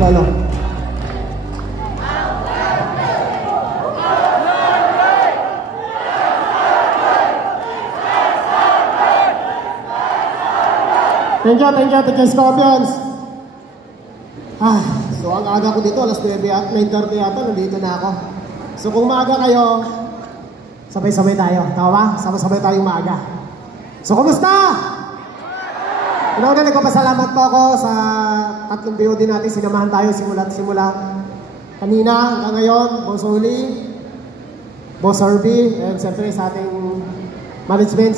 Lalo. Thank you, Scorpions. So ang aga ko dito, alas 9:30 yata, nandito na ako. So kung maaga kayo, sabay-sabay tayo. Tama ba? Sabay-sabay tayong maaga. So kumusta? Una-una, nagpapasalamat po ako sa tatlong BOD natin. Sinamahan tayo simula kanina hanggang ngayon. Boss Uli, Boss Herbie, and siyempre sa ating management,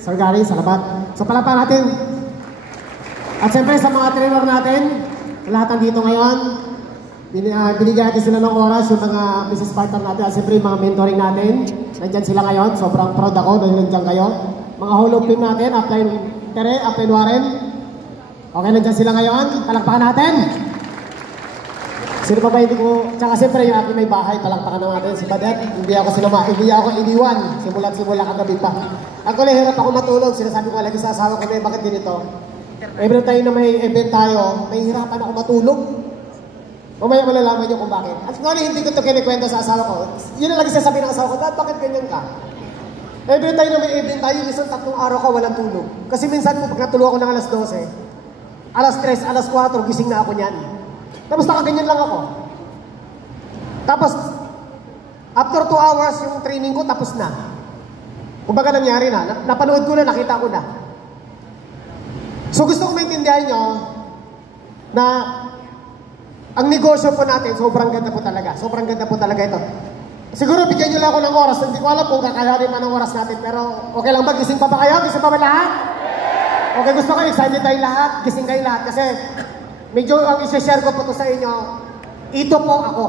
Sir Gary, salamat. So palapakan natin. At siyempre sa mga trainer natin, lahat dito ngayon, binigyan natin sila ng oras, yung mga business partner natin, at siyempre yung mga mentoring natin, nandyan sila ngayon, sobrang proud ako dahil nandyan kayo. Mga Hall of Fame natin, Upline Tere, Upline Warren, okay, nandyan sila ngayon, palakpakan natin. Sino pa ba hindi ko, tsaka siyempre yung aking may bahay, palakpakan natin si Badet, hindi ako iniwan, simula kagabi pa. Actually, hirap ako matulog, sinasabi ko lagi sa asawa ko, bakit ganito? Every time na may event tayo, nahihirapan ako matulog. Mamaya malalaman nyo kung bakit. At kung hindi ko ito kinikwento sa asawa ko, yun ang lagi sasabihin ng asawa ko, Dad, bakit ganyan ka? Every time na may event tayo, minsan 3 araw ka walang tulog. Kasi minsan kung pag natulog ako ng alas 12, alas 3, alas 4, gising na ako niyan. Tapos nakaganyan lang ako. Tapos, after 2 hours yung training ko, tapos na. Kung baga nangyari na, napanood ko na, nakita ko na. So gusto kong maintindihan nyo na ang negosyo po natin, sobrang ganda po talaga. Sobrang ganda po talaga ito. Siguro bigyan nyo lang ako ng oras. Hindi ko alam kung kakayarin man ang oras natin. Pero okay lang ba? Gising pa ba kayo? Gising pa ba lahat? Okay, gusto ko excited tayo lahat. Gising kayo lahat. Kasi medyo ang isi-share ko po ito sa inyo, ito po ako.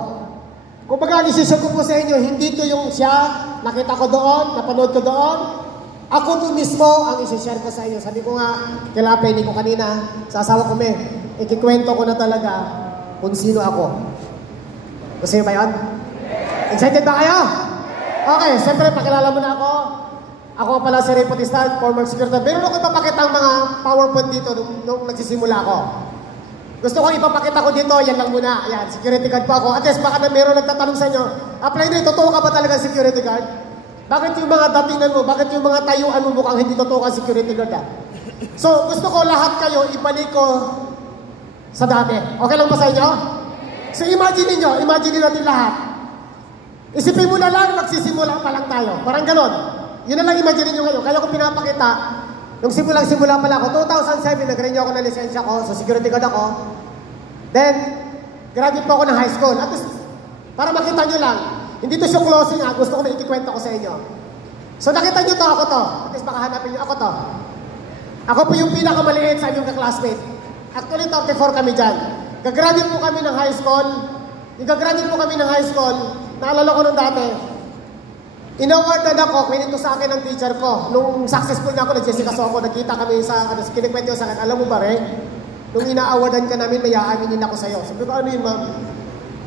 Kung baga ang isi-share ko po sa inyo, hindi ito yung siya, nakita ko doon, napanood ko doon. Ako to mismo ang isi-share ko sa inyo. Sabi ko nga, kila Penny ko kanina, sa asawa ko ikikwento ko na talaga kung sino ako. Gusto nyo ba yun? Excited ba kayo? Okay, siyempre pakilala mo na ako. Ako pala si Ray Bautista, former secretary. Meron ako ipapakita ang mga PowerPoint dito nung nagsisimula ako. Gusto ko ipapakita ko dito, yan lang muna. Ayan, security guard po ako. At least baka na meron nagtatanong sa inyo, apply na, totoo ka ba talaga security guard? Bakit yung mga datingan mo, bakit yung mga tayuan mo mukhang hindi totoo ka security guard? So, gusto ko lahat kayo ibalik ko sa dati. Okay lang ba sa inyo? So, imagine natin lahat. Isipin mo na lang, magsisimula pa lang tayo. Parang ganon. Yun na lang imagine nyo ngayon. Kaya ko pinapakita, nung simula pala ako, 2007, nag-renew ako ng lisensya ko, so security guard ako. Then, graduate po ako ng high school. At least, para makita nyo lang, hindi to show closing gusto ko may ikikwento ko sa inyo. So nakita nyo to, ako to. At least baka hanapin nyo, ako to. Ako po yung pinakamaliit sa inyong ka-classmate. Actually, 34 kami dyan. Gagraduate po kami ng high school. Gagraduate po kami ng high school. Naalala ko nung dati. In-awardan ako, kwento sa akin ng teacher ko. Nung successful na ako, nagsisikaso ako, nagkita kami sa, kinikwento sa akin, alam mo ba nung ina-awardan ka namin, may aaminin ako sa'yo. Sabi ko, ano yun, ma'am?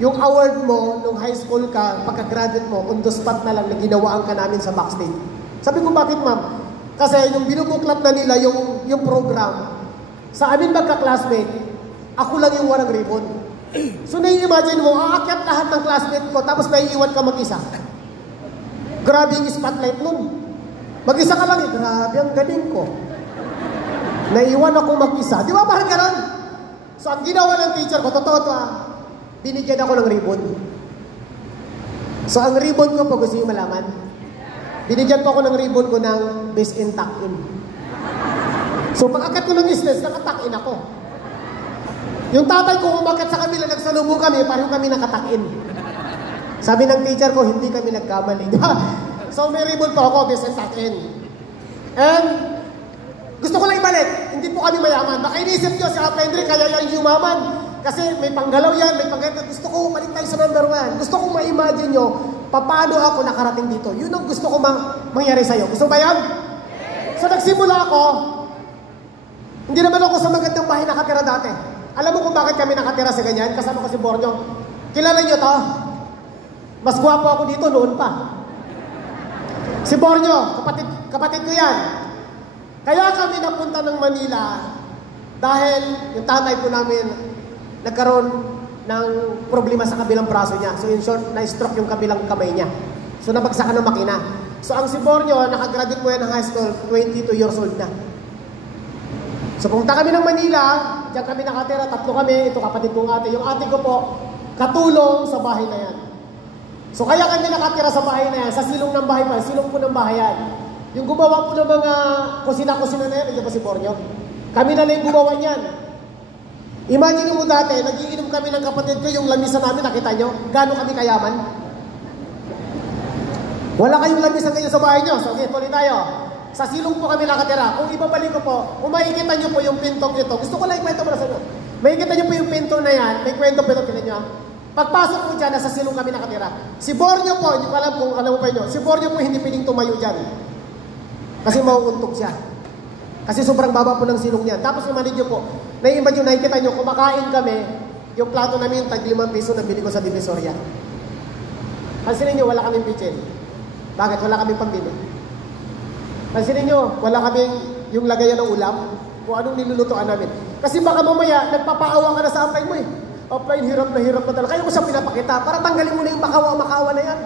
Yung award mo, nung high school ka, pagka-graduate mo, on the spot na lang, na ginawaan ka namin sa backstage. Sabi ko, bakit ma'am? Kasi yung binubuklat na nila, yung program, sa amin magka-classmate, ako lang yung walang ribbon. So nai-imagine mo, aakyat lahat ng classmate ko, tapos naiiwan ka mag-isa. Grabe yung spotlight nun. Mag-isa ka lang grabe ang galing ko. Naiiwan ako mag-isa. Di ba parang gano'n? So ang ginawa ng teacher ko, totoo to binigyan ako ng ribbon. So ang ribbon ko po, gusto nyo malaman? Binigyan po ako ng ribbon ko ng base in tuck-in. So pag-akat ko ng business, nakatuck-in ako. Yung tatay ko umakat sa kabila, nagsalubong kami, pareho kami nakatuck-in. Sabi ng teacher ko, hindi kami nagkamali. So may ribbon po ako, base in tuck-in. And gusto ko lang ibalik, hindi po kami mayaman. Baka inisip nyo, si Upline Ray, kaya yung yumaman. Kasi may panggalaw yan, may panggalaw. Gusto ko balik tayo sa number 1. Gusto kong ma-imagine nyo, paano ako nakarating dito. Yun ang gusto ko mangyari sa'yo. Gusto ba yan? So nagsimula ako, hindi naman ako sa magandang bahay nakatira dati. Alam mo kung bakit kami nakatira sa ganyan? Kasama ko si Bornyo. Kilala nyo to? Mas gwapo ako dito noon pa. Si Bornyo, kapatid ko yan. Kaya kami napunta ng Manila dahil yung tatay po namin nagkaroon ng problema sa kabilang braso niya. So in short, na-stroke yung kabilang kamay niya. So nabagsakan ng makina. So ang si Borneo, nakagraduate po yan ng high school, 22 years old na. So pumunta kami ng Manila, diyan kami nakatira, 3 kami, ito kapatid kong ate. Yung ate ko po, katulong sa bahay na yan. So kaya kami nakatira sa bahay na yan, sa silong ng bahay pa, silong po ng bahay yan. Yung gumawa po ng mga kusina-kusina na yan, nandiyan pa si Borneo. Kami na lang yung gumawa niyan. Imagine mo dati, nagiinom kami ng kapatid ko, yung lamisan namin, nakita nyo? Gano'n kami kayaman? Wala kayong lamisan kayo sa bahay nyo. So, okay, tuloy tayo. Sa silong po kami nakatira. Kung ibabalik ko po, kung makikita nyo po yung pintong ito, gusto ko lang ikwento mo na sa inyo. Makikita nyo po yung pintong na yan, may kwento po ito, tinan nyo. Pagpasok po dyan, nasa silong kami nakatira. Si Borneo po, hindi ko alam kung alam mo pa nyo, si Borneo po hindi piling tumayo dyan. Kasi mauuntog siya. Kasi sobrang baba po ng silong niyan. Tapos yung manidyo po, nai-imagine, nakikita nyo, kumakain kami, yung plato namin, tag 5 piso na bili ko sa Divisoria. Pansinin nyo, wala kaming bitchin. Bakit? Wala kaming pambili. Pansinin nyo, wala kaming yung lagayan ng ulam, kung anong nilulutuan namin. Kasi baka mamaya, nagpapaawa ka na sa apply mo eh. Apply, hirap na talaga. Kaya ko siya pinapakita, para tanggalin mo na yung makawa na yan.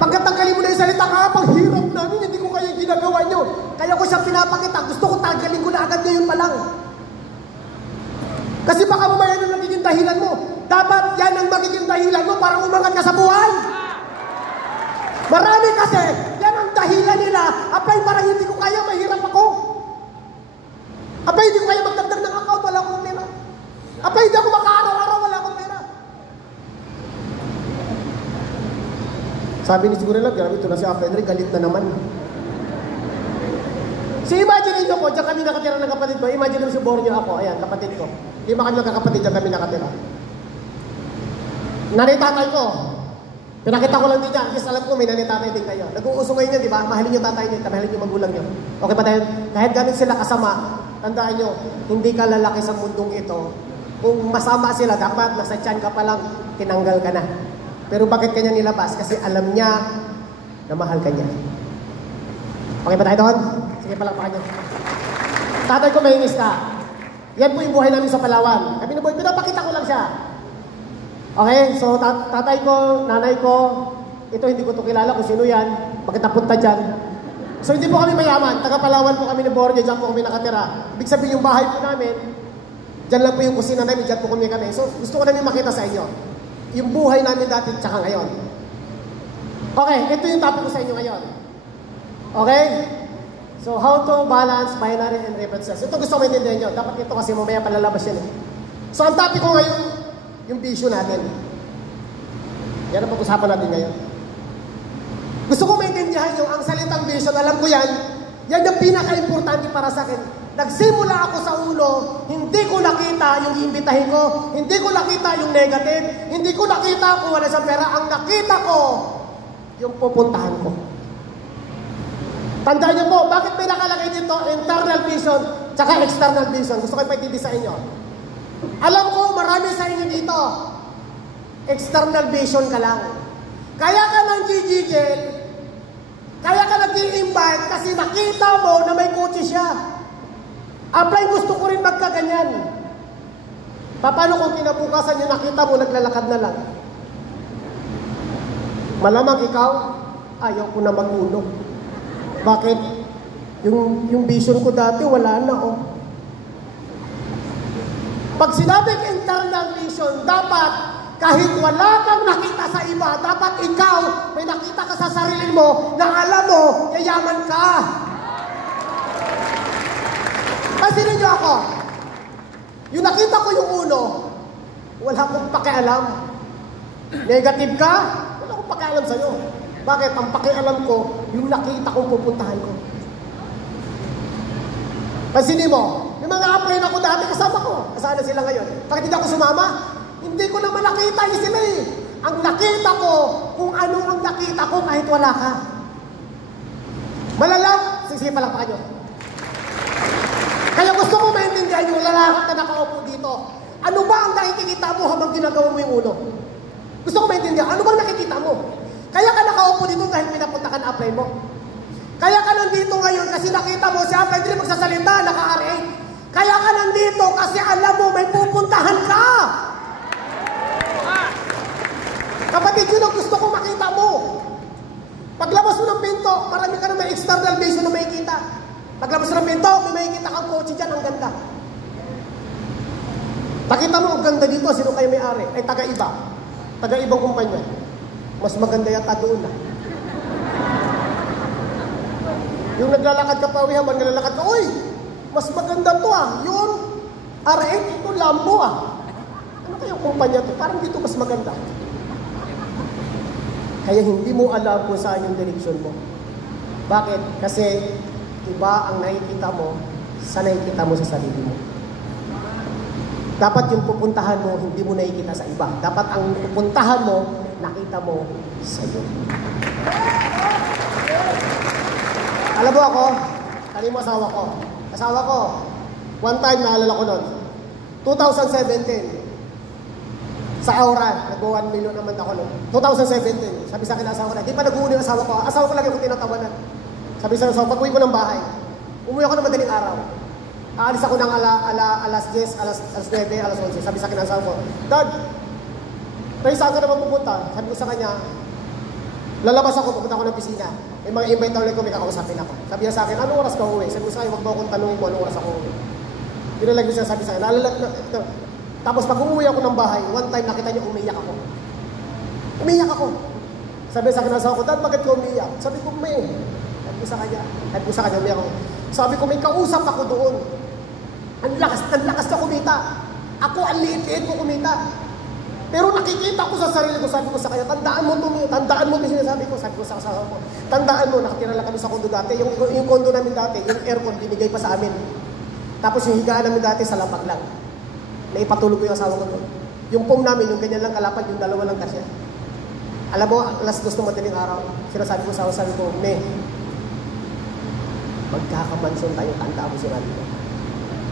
Pagkatanggalin mo na yung salita ka, pag hirap namin, hindi ko kaya ginagawa nyo. Kaya ko siya pinapakita, gusto ko tanggalin ko na agad ngayon pa lang. Kasi baka mamaya yung nagiging dahilan mo. Dapat yan ang magiging dahilan mo para umangat ka sa buhay. Marami kasi, yan ang dahilan nila. Apply, parang hindi ko kaya, mahirap ako. Apply, hindi ko kaya magdagdag ng account, wala akong pera. Apply, hindi ako makaaraw-araw, wala akong pera. Sabi ni siguro lang, grabe ito na si Henry, galit na naman. So imagine nyo po, dyan kami nakatira ng kapatid ko. Imagine nyo si Borneo ako, ayan, kapatid ko. Hindi kami magkakapatid, dyan kami nakatira. Nanay tatay ko. Pinakita ko lang din dyan. Yes, alam ko, may nanay tatay din kayo. Nag-uuso ngayon yan, di ba? Mahalin yung tatay niyo, mahalin yung magulang nyo. Okay ba tayo? Kahit ganun sila kasama, tandaan nyo, hindi ka lalaki sa mundong ito. Kung masama sila, dapat nasa tiyan ka pa lang, tinanggal ka na. Pero bakit kanya nilabas? Kasi alam niya na mahal ka niya. Okay ba tayo doon? Sige, palakpakan niyo. Tatay ko mahingis ka. Yan po yung buhay namin sa Palawan. Kami na boy, pinapakita ko lang siya. Okay, so tatay ko, nanay ko, ito hindi ko ito kilala kung sino yan. Bakit napunta dyan? So hindi po kami mayaman. Taga Palawan po kami ni Borneo, dyan po kami nakatira. Ibig sabihin yung bahay po namin, dyan lang po yung kusina namin, dyan po kami. So gusto ko namin makita sa inyo. Yung buhay namin dati tsaka ngayon. Okay, ito yung topic ko sa inyo ngayon. Okay? So, how to balance binary and references. Ito gusto ko maintindihan nyo. Dapat ito kasi mamaya palalabas yan eh. So, ang topic ko ngayon, yung vision natin. Yan ang pag-usapan natin ngayon. Gusto ko maintindihan nyo, ang salitang vision, alam ko yan, yan yung pinaka-importante para sa akin. Nagsimula ako sa ulo, hindi ko nakita yung iimbitahin ko, hindi ko nakita yung negative, hindi ko nakita kung wala siyang pera. Ang nakita ko, yung pupuntahan ko. Tandaan niyo po, bakit may nakalagay dito internal vision tsaka external vision? Gusto ko ipatindi sa inyo. Alam ko, marami sa inyo dito, external vision ka lang. Kaya ka ng gigigil, kaya ka nag-i-invite kasi nakita mo na may kotse siya. Apply, gusto ko rin magkaganyan. Paano kung kinabukasan yung nakita mo, naglalakad na lang? Malamang ikaw, ayaw ko na mag-uno. Bakit? Yung vision ko dati, wala na, oh. Pag sinabing internal vision, dapat, kahit wala kang nakita sa iba, dapat ikaw, may nakita ka sa sarili mo, na alam mo, yayaman ka. Kasi ninyo ako, yung nakita ko yung uno, wala akong pakialam. Negative ka, wala akong pakialam sa'yo. Bakit? Ang pakialam ko, yung nakita kong pupuntahan ko. Kasi mo, yung mga apply na ko dati, kasama ko. Kasama sila ngayon. Bakit hindi ako sumama? Hindi ko naman nakita yung sila eh. Ang nakita ko, kung ano ang nakita ko kahit wala ka. Malalang, sige palakpakan nyo. Kaya gusto ko maintindihan yung lalakad na nakaupo dito. Ano ba ang nakikita mo habang ginagawa mo yung uno? Gusto ko maintindihan, ano bang nakikita mo? Kaya ka nakaupo dito dahil pinapunta ka na apply mo. Kaya ka nandito ngayon kasi nakita mo siya, pwede rin magsasalita, naka-RA. Kaya ka nandito kasi alam mo may pupuntahan ka. external vision na makikita. Paglabas ng pinto, may makikita kang kotse dyan, ang ganda. Nakita mo, ang ganda dito, sino kayo may-ari? Ay, taga-iba. Taga-ibang kumpanya. Mas maganda yata doon na. Yung naglalakad ka pa, habang naglalakad ka, uy, mas maganda to Yun, R8, ito Lambo Ano kayong kumpanya to? Parang dito mas maganda. Kaya hindi mo alam kung saan yung direksyon mo. Bakit? Kasi iba ang nakikita mo sa nakikita mo sa sarili mo. Dapat yung pupuntahan mo, hindi mo nakikita sa iba. Dapat ang pupuntahan mo, nakita mo sa iyo. Alam mo ako, kanino asawa ko? Asawa ko, one time naalala ko noon, 2017, sa Aura, nag-1 million naman ako noon. 2017, sabi sa akin na asawa ko na, di pa nag-uuni ang asawa ko lagi ako tinatawanan. Sabi sa asawa, pag-uwi ko ng bahay, umuwi ako ng madaling araw. Aalis ako ng alas 10, alas 9, alas 11. Sabi sa akin ng asawa ko, Dad, tayo saan ka naman pupunta? Sabi ko sa kanya, lalabas ako, pupunta ako ng pisina. May mga invite ulit ko, may kakausapin ako. Sabi niya sa akin, anong oras ka uwi? Sabi ko sa akin, wag mo akong tanongin mo anong oras ako uwi. Yun lang yung sabi sa akin. Tapos pag umuwi ako ng bahay, one time nakita niya umiyak ako. Umiyak ako. Sabi sa akin ng asawa ko, Dad, bakit ka umiyak? Sabi ko, may. Sabi ko sa kanya, umiyak ako. Sabi ko, may kausap ako doon. Ang lakas na kumita. Ako, ang liit-liit ko kumita. Pero nakikita ko sa sarili ko, sabi ko sa kanya, tandaan mo ito sinasabi ko. Sabi ko sa asawa ko, tandaan mo, nakatira lang kami sa kondo dati. Yung kondo namin dati, yung aircon, binigay pa sa amin. Tapos yung higaan namin dati sa lapag lang. Naipatulog ko yung asawa ko doon. Yung pom namin, yung ganyan lang kalapad, yung dalawa lang kasya. Alam mo, alas 2 ng madaling araw, sinasabi ko sa asawa, sabi ko, magkakamanson tayo, tanda mo sinabi ko.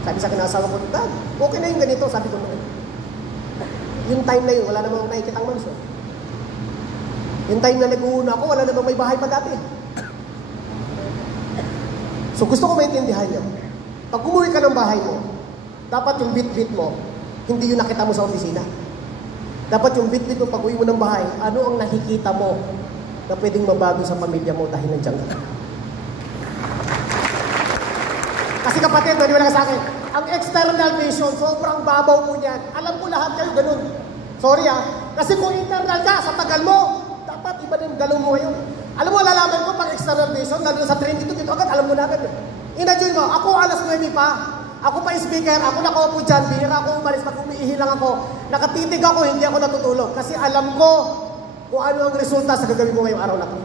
Sabi sa akin ng asawa ko, Dad, okay na yung ganito, sabi ko naman. Yung time na yun, wala namang nakikitang mansion. Yung time na nag-uuna ako, wala namang may bahay pa dati. So gusto ko maintindihan nyo. Pag umuwi ka ng bahay mo, dapat yung bit-bit mo, hindi yung nakita mo sa opisina. Dapat yung bit-bit mo pag uwi mo ng bahay, ano ang nakikita mo na pwedeng mabago sa pamilya mo dahil nandiyan ka. Kasi kapatid, maniwala ka sa akin, ang external vision, sobrang babaw mo niyan. Alam ko lahat kayo ganun. Sorry kasi kung internal ka, sa tagal mo, dapat iba din galaw mo ngayon. Alam mo, lalaman ko pag external vision, lalo sa training dito agad, alam mo na agad. Imagine mo, ako alas 9 pa, ako pa speaker, ako nakaupo dyan, bihira ako umalis, pag umiihi lang ako, nakatitig ako, hindi ako natutulog. Kasi alam ko kung ano ang resulta sa gagawin mo ngayong araw na ito.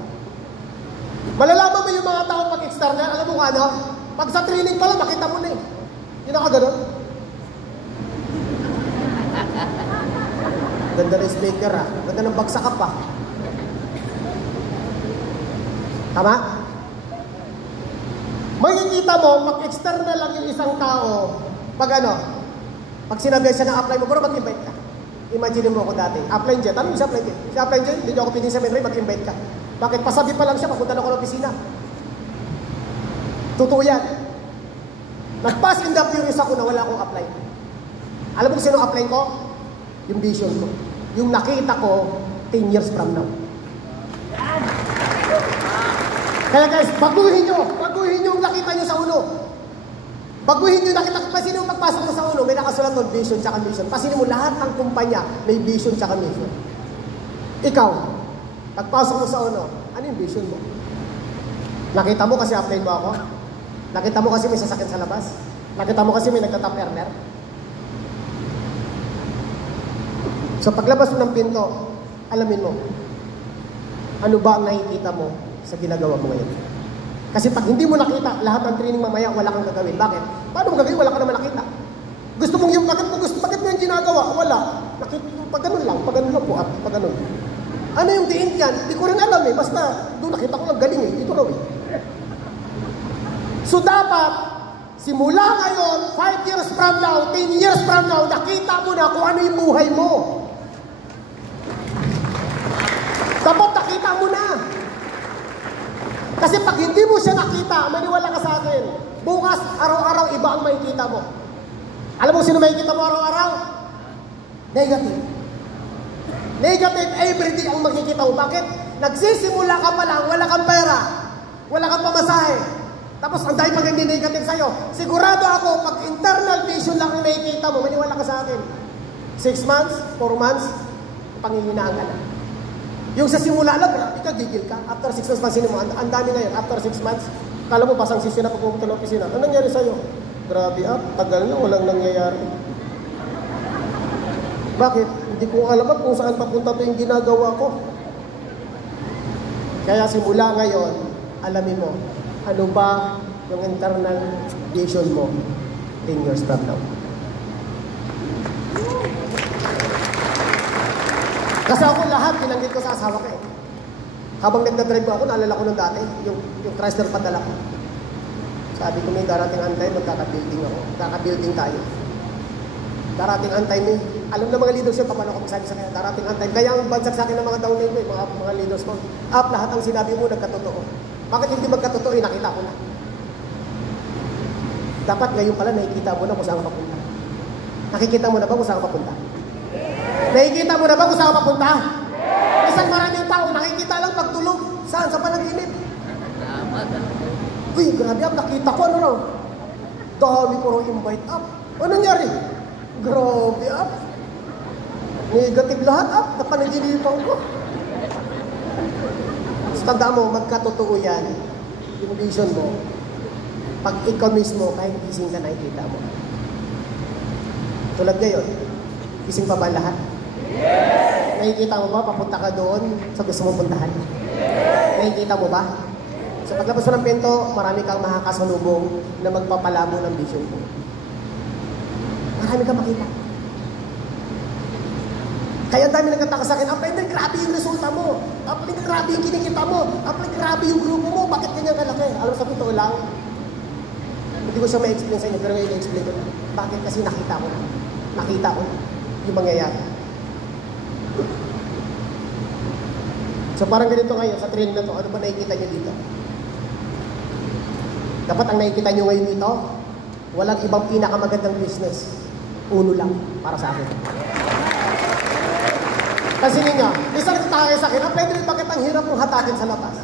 Malalaman mo yung mga tao pag external, alam mo kung ano? Pag sa training pala, makita mo na Yun ako ganun. Ganda ng speaker Ganda ng bagsak pa. Tama? Makikita mo, mag-external lang yung isang tao pag sinabi siya na apply mo, pero mag-invite ka. Imagine mo ako dati, apply dyan. Tanong siya apply dyan. Siya apply dyan, hindi ako piling sa Menray, mag-invite ka. Bakit? Pasabi pa lang siya, papunta na ako ng opisina. Totoo yan. Nag-pass in the furious ako na wala akong apply. Alam mo kung sino apply ko? Yung vision ko. Yung nakita ko 10 years from now. Kaya guys, baguhin nyo yung nakita nyo sa ulo. Baguhin nyo nakita ko. Pasinin mo pagpasok mo sa ulo, may nakasulat ng vision tsaka mission. Pasinin mo lahat ng kumpanya may vision tsaka mission. Ikaw, pagpasok mo sa ulo, ano yung vision mo? Nakita mo kasi apply mo ako? Nakita mo kasi may sasakyan sa labas? Nakita mo kasi may nagtatap earner? So paglabas mo ng pinto, alamin mo, ano ba ang nakikita mo sa ginagawa mo ngayon? Kasi pag hindi mo nakita, lahat ng training mamaya, wala kang gagawin. Bakit? Paano mo gagawin? Wala ka naman nakita. Gusto mong yung, bakit mo yung ginagawa? Wala. Pag ganun lang po, pag ganun. Ano yung diin yan? Hindi ko rin alam basta doon nakita ko lang galing Ito raw So dapat, simula ngayon, 5 years from now, 10 years from now, nakita mo na kung ano yung buhay mo. Dapat nakita mo na. Kasi pag hindi mo siya nakita, maniwala ka sa akin, bukas, araw-araw, iba ang makikita mo. Alam mo sino makikita mo araw-araw? Negative. Negative everyday ang makikita mo. Bakit? Nagsisimula ka pa lang, wala kang pera. Wala kang pamasahe. Tapos ang dahil pag hindi negative sa'yo, sigurado ako, pag internal vision lang ang nakikita mo, maniwala ka sa akin. 6 months, 4 months, panghihinaan ka na. Yung sa simula lang, ikaw gigil ka. After 6 months, pansinin mo, ang dami ngayon. After 6 months, kala mo pasang sisyo na pupunta ng opisina. Ano nangyari sa'yo? Grabe tagal na, walang nangyayari. Bakit? Hindi ko alam kung saan papunta ito yung ginagawa ko. Kaya simula ngayon, alamin mo, ano ba yung internal vision mo 10 years from now. Kasi ako lahat, pinanggit ko sa asawa ko eh. Habang nagdadrive ako, naalala ko nung dati, yung Chrysler padala ko. Sabi ko, may darating antay, magkaka-building ako. Magkaka-building tayo. Darating antay mo. Alam na mga leaders yun, paano ko magsabi sa kanya, darating antay. Kaya ang bansag sa akin ng mga downline ko, mga leaders ko, lahat ang sinabi mo, nagkatotoo. Bakit hindi magkatotoo? Nakita ko na. Dapat ngayon pala, nakikita mo na kung saan papunta. Nakikita mo na ba kung saan papunta? Nakikita mo na ba kung saan papunta? Isang maraming tao, nakikita lang pagtulog. Saan? Sa panaginip. Uy, grabe nakita ko, ano raw? Dami ko raw invite up. Ano nangyari? Grabe negative lahat napanaginipan ko. Tanda mo, magkatotoo yan. Yung vision mo. Pag ikaw mismo, kahit gising ka, nakikita mo. Tulad ngayon, gising pa ba lahat? Yes! Nakikita mo ba, papunta ka doon sa gusto mong puntahan? Yes! Nakikita mo ba? Sa paglabas mo ng pinto, marami kang makakasalubong na magpapalabo ng vision mo. Marami kang makita. Kaya ang dami nagtataka sa akin, Aprender, grabe yung resulta mo. Aprender, grabe yung kinikita mo. Aprender, grabe yung grupo mo. Bakit ganyan kalaki? Alam mo, sa totoo lang, hindi ko siya ma-explain sa inyo, pero ngayon i-explain ko na. Bakit? Kasi nakita ko na. Nakita ko na yung mangyayari. So parang ganito ngayon, sa training na to, ano ba nakikita nyo dito? Dapat ang nakikita nyo ngayon dito, walang ibang pinakamagandang business. Uno lang, para sa akin. Kasi niya, isa nagtataka sa akin, Aprender, bakit ang hirap mong hatakin sa labas?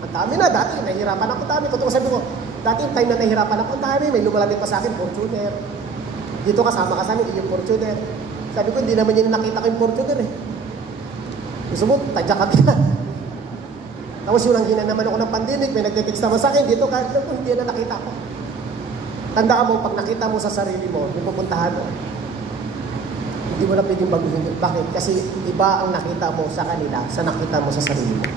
Ang dami na, dati, nahihirapan ako dami. Totoo sabi ko, dati yung time na nahihirapan ako, ang dami, may lumalapit pa sa akin, Fortuner. Dito kasama ka sa amin, yung Fortuner. Sabi ko, hindi naman yun nakita ko yung Fortuner eh. Gusto mo, tadyak ka ka. Tapos yung nanghina naman ako ng pandemic, may nagte-text naman sa akin, dito kahit na hindi na nakita ko. Tandaan mo, pag nakita mo sa sarili mo, yung pupuntahan mo, hindi mo na pwedeng baguhin yun. Bakit? Kasi iba ang nakita mo sa kanila sa nakita mo sa sarili mo.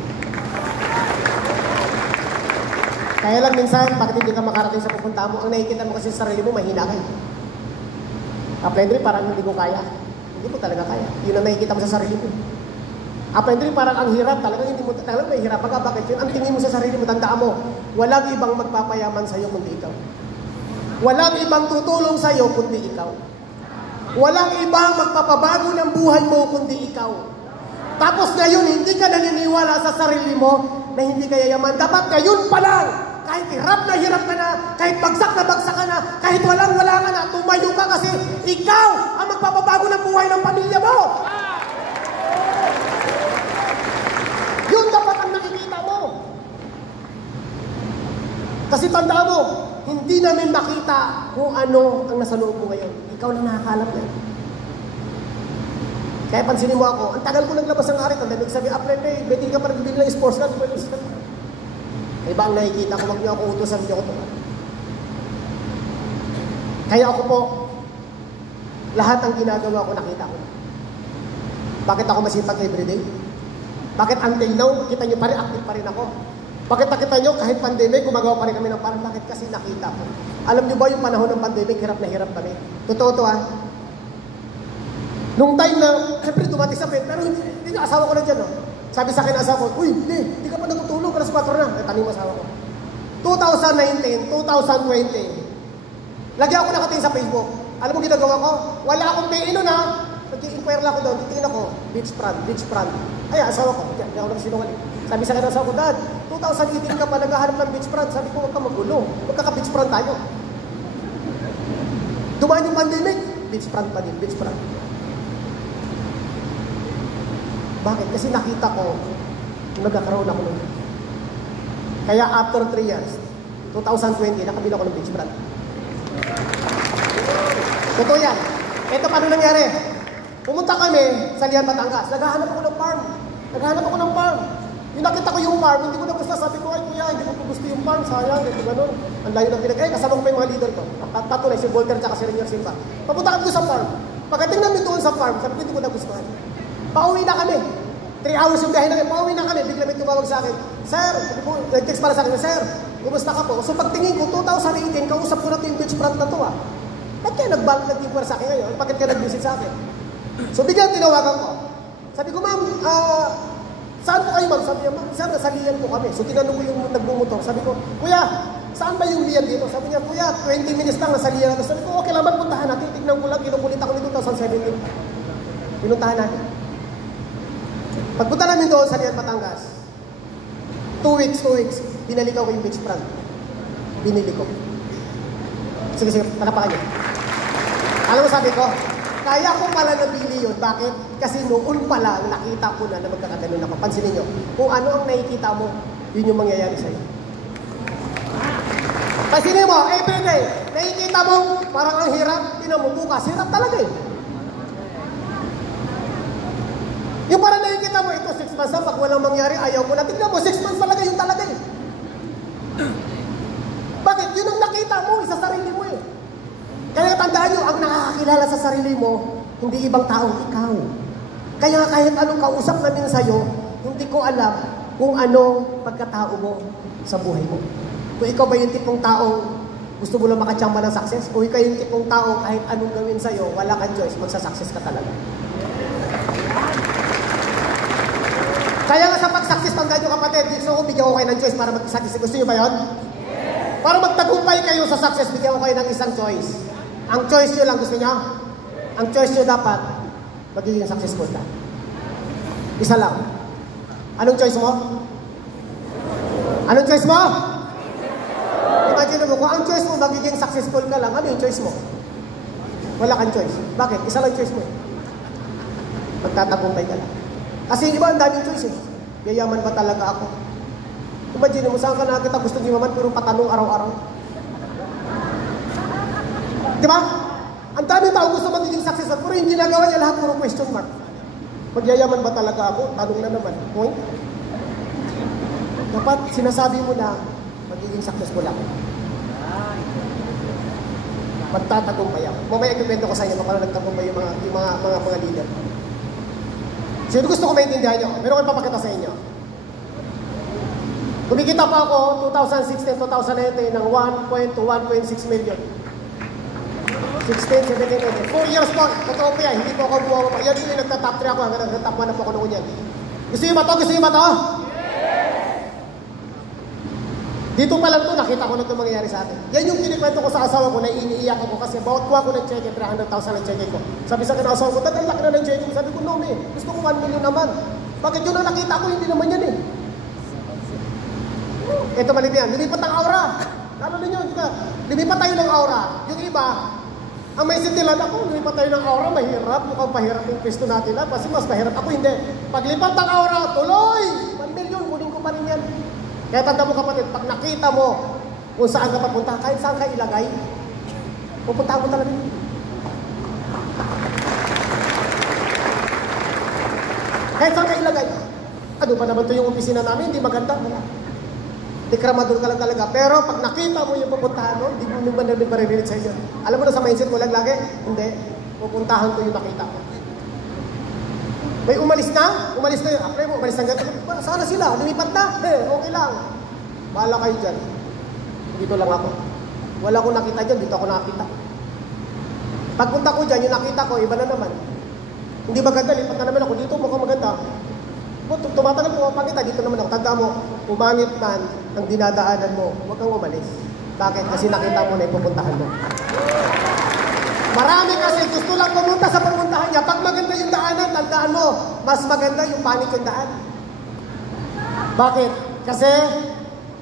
Kaya lang minsan, bakit hindi ka makarating sa pupunta mo, ang nakikita mo kasi sa sarili mo, mahina ka. Aprender, parang hindi ko kaya. Hindi mo talaga kaya. Yun ang nakikita mo sa sarili mo. Aprender, parang ang hirap. Talagang hindi mo talagang may hirap. Bakit yun? Ang tingin mo sa sarili mo, tandaan mo, walang ibang magpapayaman sa'yo kundi ikaw. Walang ibang tutulong sa'yo kundi ikaw. Walang ibang magpapabago ng buhay mo kundi ikaw. Tapos ngayon, hindi ka naniniwala sa sarili mo na hindi ka yayaman. Dapat ngayon pa lang, kahit hirap ka na, kahit bagsak ka na, kahit wala ka na, tumayo ka kasi ikaw ang magpapabago ng buhay ng pamilya mo. Yun dapat ang nakikita mo. Kasi tandaan mo, hindi namin makita kung ano ang nasa loob mo ngayon. Ikaw lang nakakalap na. Kaya pansinin mo ako, ang tagal ko naglabas ng arit, ang dami sabi, Aprender, pwede ka pa nagbibili ng sports card, iba ang nakikita ko, wag niyo ako utusan, niyo ako ito. Kaya ako po, lahat ng ginagawa ko, nakita ko. Bakit ako masipag everyday? Bakit until now, kita niyo pa rin, active pa rin ako? Bakit nakita nyo, kahit pandemic, gumagawa pa rin kami ng parang, bakit? Kasi nakita ko. Alam nyo ba yung panahon ng pandemic, hirap na hirap kami? Totoo to Nung time na, siyempre dumating sa pet, pero hindi asawa ko na dyan, Sabi sa akin asawa ko, uy, hindi ka pa natutulog, alas 4 na. Tanong mo asawa ko. 2019, 2020, lagi ako nakatingin sa Facebook. Alam mo ginagawa ko? Wala akong pay nun Nag-i-inquire lang ako doon, titingin ako, beach front. Ay, asawa ko, hindi ako nakasinungaling. Sabi sa akin asawa ko, Dad, 2018 ka pa naghahanap ng beach front. Sabi ko, huwag ka magulo. Magkaka-beach front tayo. Dumaan yung pandemic, beach front pa din, beach front. Bakit? Kasi nakita ko, nagkakaroon ako nun. Kaya after 3 years, 2020, nakabila ko ng beach brand. Totoo yan. Ito paano nangyari? Pumunta kami sa Lian, Batangas. Naghahanap ako ng farm. Yung nakita ko yung farm, hindi ko na gusto. Sabi ko, ay kuya, hindi ko gusto yung farm. Sayang, ito ganun. Ang layo ng kasama ko pa yung mga leader ko. Patunay, si Volter at si Renier Silva. Papunta kami sa farm. Pagdating namin doon sa farm, sabi ko, hindi ko na gustuhan. Pauwi na kami. 3 hours yung biyahe namin. Pauwi na kami. Bigla may tumawag sa akin. Sir, nag-text para sa akin, Sir, kumusta ka po? So pagtingin ko, 2018, kausap ko na ito yung beachfront na to Ba't kaya nag-inquire sa akin ngayon? Bakit kaya nag-visit sa akin? So biglang tinawagan ko. Sabi ko, ma'am, saan po kayo, ma'am? Sabi niya, ma'am, sir, nasa Lian po kami. So tinanong ko yung nagbumotor. Sabi ko, kuya, saan ba yung Lian dito? Sabi niya, kuya, 20 minutes lang nasa Lian. Sabi ko, okay lang, puntahan natin. Tignan ko lang, kinukulit ako nito 2017. Pinuntahan natin. Pagpunta namin doon sa Lian, Batangas, 2 weeks, binalikan ko yung beachfront. Binili ko. Sige, panapakan niyo. Alam mo sabi ko, kaya ko pala nabili yun. Bakit? Kasi noon pa lang nakita ko na magkakaganon ako. Pansinin nyo, kung ano ang nakikita mo, yun yung mangyayari sa'yo. Pansinin mo, everyday, nakikita mo, parang ang hirap, tinan mo bukas, hirap talaga Yung parang nakikita mo, ito 6 months na, pag walang mangyari, ayaw ko na. Tignan mo, 6 months talaga yung talaga Bakit? Yun ang nakita mo, sa sarili mo Kaya tandaan nyo, ang nakakakilala sa sarili mo, hindi ibang taong ikaw. Kaya kahit anong kausap namin sa'yo, hindi ko alam kung anong pagkatao mo sa buhay mo. Kung ikaw ba yung tipong taong gusto mo lang makachamba ng success, o ikaw yung tipong taong kahit anong gawin sa'yo, wala kang choice, magsa-success ka talaga. Kaya nga sa pag-success, tandaan nyo kapatid, gusto ko bigyan ko kayo ng choice para mag-success. Gusto nyo ba yun? Para magtagumpay kayo sa success, bigyan ko kayo ng isang choice. Ang choice nyo lang, gusto nyo? Ang choice nyo dapat, magiging successful ka. Isa lang. Anong choice mo? Anong choice mo? Imagine mo, kung ang choice mo, magiging successful ka lang, ano yung choice mo? Wala kang choice. Bakit? Isa lang choice mo Magtatagumpay ka lang. Kasi yung iba, ang daming choice Yayaman ba talaga ako? Imagine mo, saan ka nakakita gusto ng yaman, pero patanong araw-araw. Di ba? Ang daming tao gusto magiging successful, pero yung ginagawa niya lahat puro question mark. Magyayaman ba talaga ako? Tanong na naman. Point? Dapat sinasabi mo na magiging successful ako. Magtatagumpay ako. Mamaya ikikwento ko sa inyo paano nagtagumpay yung mga leader. Sino gusto ko maintindihan nyo? Meron ko papakita sa inyo. Kumikita pa ako 2016-2019 ng 1.2, 1.6 million. 16, 17, 18. 4 years po. Totoo po yan. Hindi po ako buwawa pa. Yan yung nagta-top 3 ako. Hanggang nagta-top 1 na po ako noon yan. Gusto nyo ba to? Gusto nyo ba to? Dito pa lang to, nakita ko na ito mangyayari sa atin. Yan yung kinikwento ko sa asawa ko na iniiyak ako kasi bawat kuha ko ng cheque, 300,000 ng cheque ko. Sabi sa akin ng asawa ko, tagal laki na ng cheque ko. Sabi ko, no, gusto ko 1 million naman. Bakit yun ang nakita ko, hindi naman yan Ito malit yan, lumipat ang aura. Lalo ninyo, lumipat tayo ng aura. Yung iba, ang may sintilan ako, lumipat tayo ng aura, mahirap. Mukhang pahirap yung pwesto natin kasi mas mahirap ako, hindi. Paglipat ang aura, tuloy! 1 million, kunin ko pa rin yan. Kaya tanda mo kapatid, pag nakita mo kung saan ka papunta, kahit saan ka ilagay, pupuntahan mo talaga. Kahit saan ka ilagay. Ano ba naman ito yung opisina namin? Hindi maganda. Wala. Dekramador ka lang talaga. Pero pag nakita mo yung pupuntahan mo, hindi mo naman namin maririnig sa inyo. Alam mo na sa mindset mo lang lagi? Hindi. Pupuntahan ko yung nakita ko. May umalis na? Umalis na yun. Apre mo, umalis na ganito. Sana sila? Lumipat na? Okay lang. Bahala kayo dyan. Dito lang ako. Wala akong nakita dyan, dito ako nakita. Pagpunta ko dyan, yung nakita ko, iba na naman. Hindi maganda, lipat na naman ako. Dito mukhang maganda. Tumatagal po pangita, dito naman ako. Tanda mo, umangit man ang dinadaanan mo, huwag kang umalis. Bakit? Kasi nakita mo na yung pupuntahan mo. Marami kasi gusto lang pumunta sa pupuntahan niya. Pag maganda yung daanan, tandaan mo, mas maganda yung pangit yung daan. Bakit? Kasi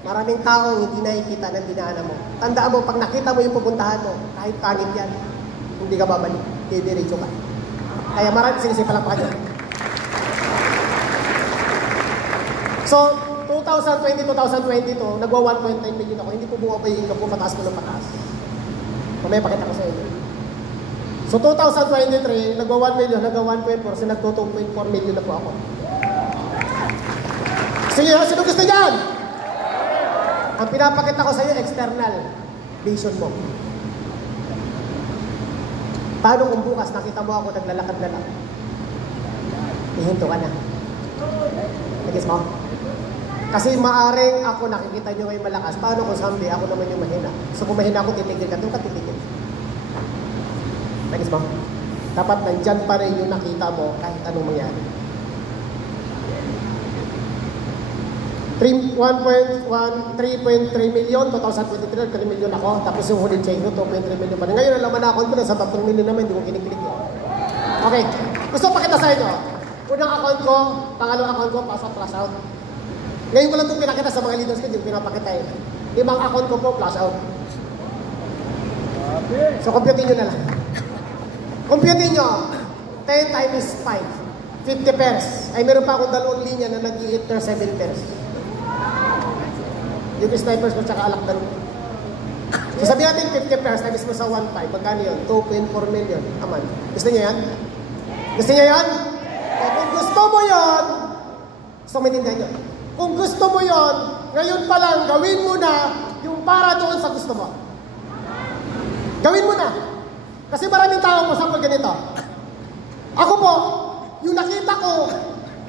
maraming tao hindi nakikita ng dinaanan mo. Tandaan mo, pag nakita mo yung pupuntahan mo, kahit pangit yan, hindi ka babalik. Didiretso ka. Kaya marami, sige, palakpakan dyan. So, 2020-2022, nagwa 1.9 million ako. Hindi po bumaba yung income ko, pataas ko ng pataas. Mamaya pakita ko sa inyo. So 2023, nagwa 1 million, nagwa 1.4, so nagto 2.4 million na po ako. Sige, sino gusto niyan? Ang pinapakita ko sa iyo, external vision mo. Paano kung bukas nakita mo ako naglalakad-lalak? Ihinto ka na. Nagis mo? Kasi maaring ako nakikita nyo ngayon malakas. Paano kung someday ako naman yung mahina? So kung mahina ako, titigil ka. Doon ka titigil. Nagis mo? Dapat nandyan pa rin yung nakita mo kahit anong mangyari. 3.3 million, 2023, 3 million ako. Tapos yung huling change ko, 2.3 million pa rin. Ngayon, alam na ako na sa 3 million naman, hindi ko kinikilig yun. Okay. Gusto pakita sa inyo. Unang account ko, pangalawang account ko, pasok, flash out. Ngayon ko lang itong pinakita sa mga leaders ko, hindi ko pinapakita eh. 5 account ko po, flash out. So, compute nyo na lang. Compute nyo, 10 times 5, 50 pairs. Ay, meron pa akong 2 linya na nag-i-hit per 7 pairs. Yung snipers ko tsaka alak dalawa. So sabi natin 50 pairs, times mo sa 1.5. Magkano yun? 2.4 million. Aman. Gusto niyo yan? Gusto niyo yan? O kung gusto mo yun, so maintindihan nyo. Kung gusto mo yun, ngayon pa lang, gawin mo na yung para doon sa gusto mo. Gawin mo na. Kasi maraming tao mo sa ganito. Ako po, yung nakita ko,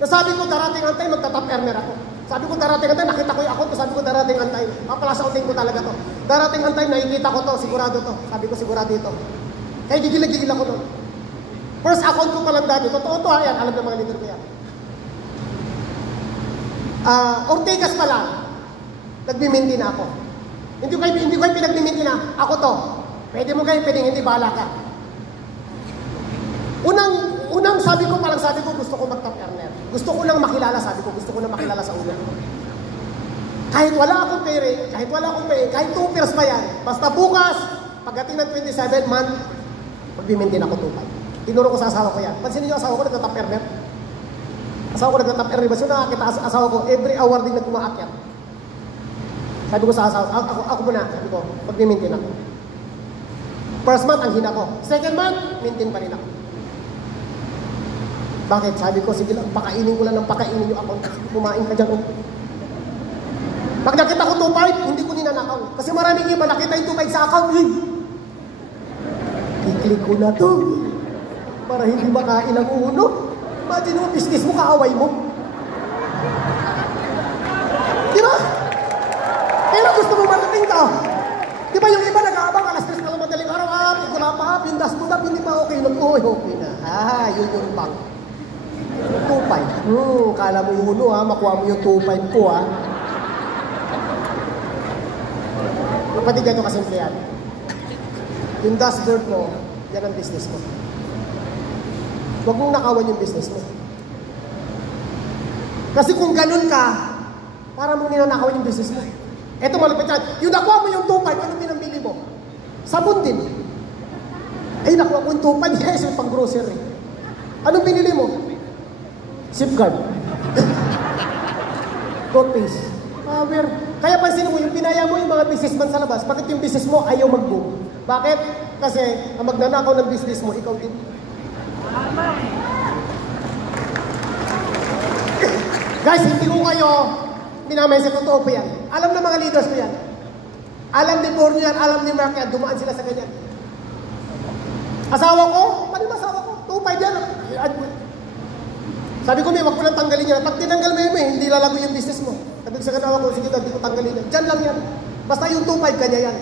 nasabi ko darating ang time, magta-top earner ako. Sabi ko darating ang time, nakita ko yung account ko, sabi ko darating ang time. Mapalasa ko talaga to. Darating ang time, nakikita ko to, sigurado to. Sabi ko sigurado ito. Kaya gigil-gigil ako nun. First account ko palang dati, totoo to ha, yan, alam ng mga leader ko yan. Ortegas pa lang, nagmiminti na ako. Hindi ko kayo pinagmiminti na, ako to. Pwede mo kayo, pwedeng hindi, bahala ka. Unang sabi ko, gusto ko mag-top earner. Gusto ko lang makilala, gusto ko lang makilala sa una. Kahit wala akong pere, kahit 2 pairs pa yan, basta bukas, pagdating ng 27 month, magbimin din ako 2.5. Tinuro ko sa asawa ko yan. Pansinin niyo, asawa ko nag-top earner. Asawa ko nag-top earner. Basta nakakita asawa ko, every hour din nagkumaakyat. Sabi ko sa asawa, ako muna, sabi ko, magbimin din ako. First month, ang hina ko. Second month, maintain pa rin ako. Bakit? Sabi ko, sige lang, pakainin ko lang ng pakainin yung account. Kumain ka dyan. Pag nakita ko 2.5, hindi ko ninanakaw. Kasi maraming iba, nakita yung 2.5 sa account. I-click ko na to. Para hindi makain ang uno. Imagine mo, business mo, kaaway mo. Di ba? Kaya gusto mo marating ka. Di ba yung iba nag-aabang, alas 3 na madaling araw, wala pa, pindas mo na, hindi pa okay. Okay na. Yun yung bank. 2.5. Kala mo yung uno makuha mo yung 2.5 ko Kapatid, ganito kasimple yan. Yung dashboard mo, yan ang business mo. Huwag mong nakawan yung business mo. Kasi kung ganun ka, para mong ninanakawan yung business mo. Eto malapit yan. Yung nakuha mo yung 2.5, ano pinambili mo? Sabon din. Ay, nakuha ko yung 2.5, yes, yung pang grocery. Anong binili mo? Safeguard. Toothpaste. Kaya pansinin mo, yung pinaya mo yung mga businessman sa labas, bakit yung business mo ayaw mag-boom? Bakit? Kasi ang magnanakaw ng business mo, ikaw din. Guys, hindi ko kayo minamay sa totoo po yan. Alam ng mga leaders ko yan. Alam ni Borneo yan, alam ni Mark yan, dumaan sila sa ganyan. Asawa ko? Paano yung asawa ko? 2.5 yan. Sabi ko, wag ko lang tanggalin yan. Pag tinanggal mo yun, hindi lalago yung business mo. Sabi ko sa kanawa ko, sige, hindi ko tanggalin yan. Diyan lang yan. Basta yung 2.5 kanya yan.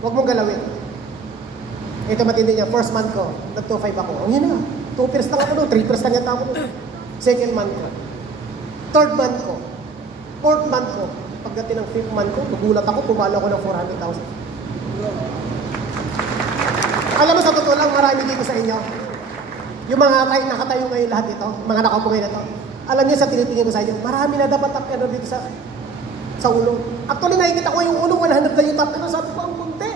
Huwag mong galawin. Ito matindi niya, first month ko, nag-2.5 ako. Ang hina, 2 pairs lang ako, 3 pairs lang yata ako. Second month ko. Third month ko. Fourth month ko. Pagdating ng 5th month ko, nagulat ako, pumalo ako ng 400,000. Alam mo, sa totoo lang, marami dito sa inyo. Yung mga nakatayo ngayon lahat dito, mga nakaupo ngayon ito, alam niyo sa tinitingin ko sa inyo, marami na dapat top earner dito sa ulo. Actually, nakikita ko yung ulo, 100 na yung top earner, sabi ko, ang munti.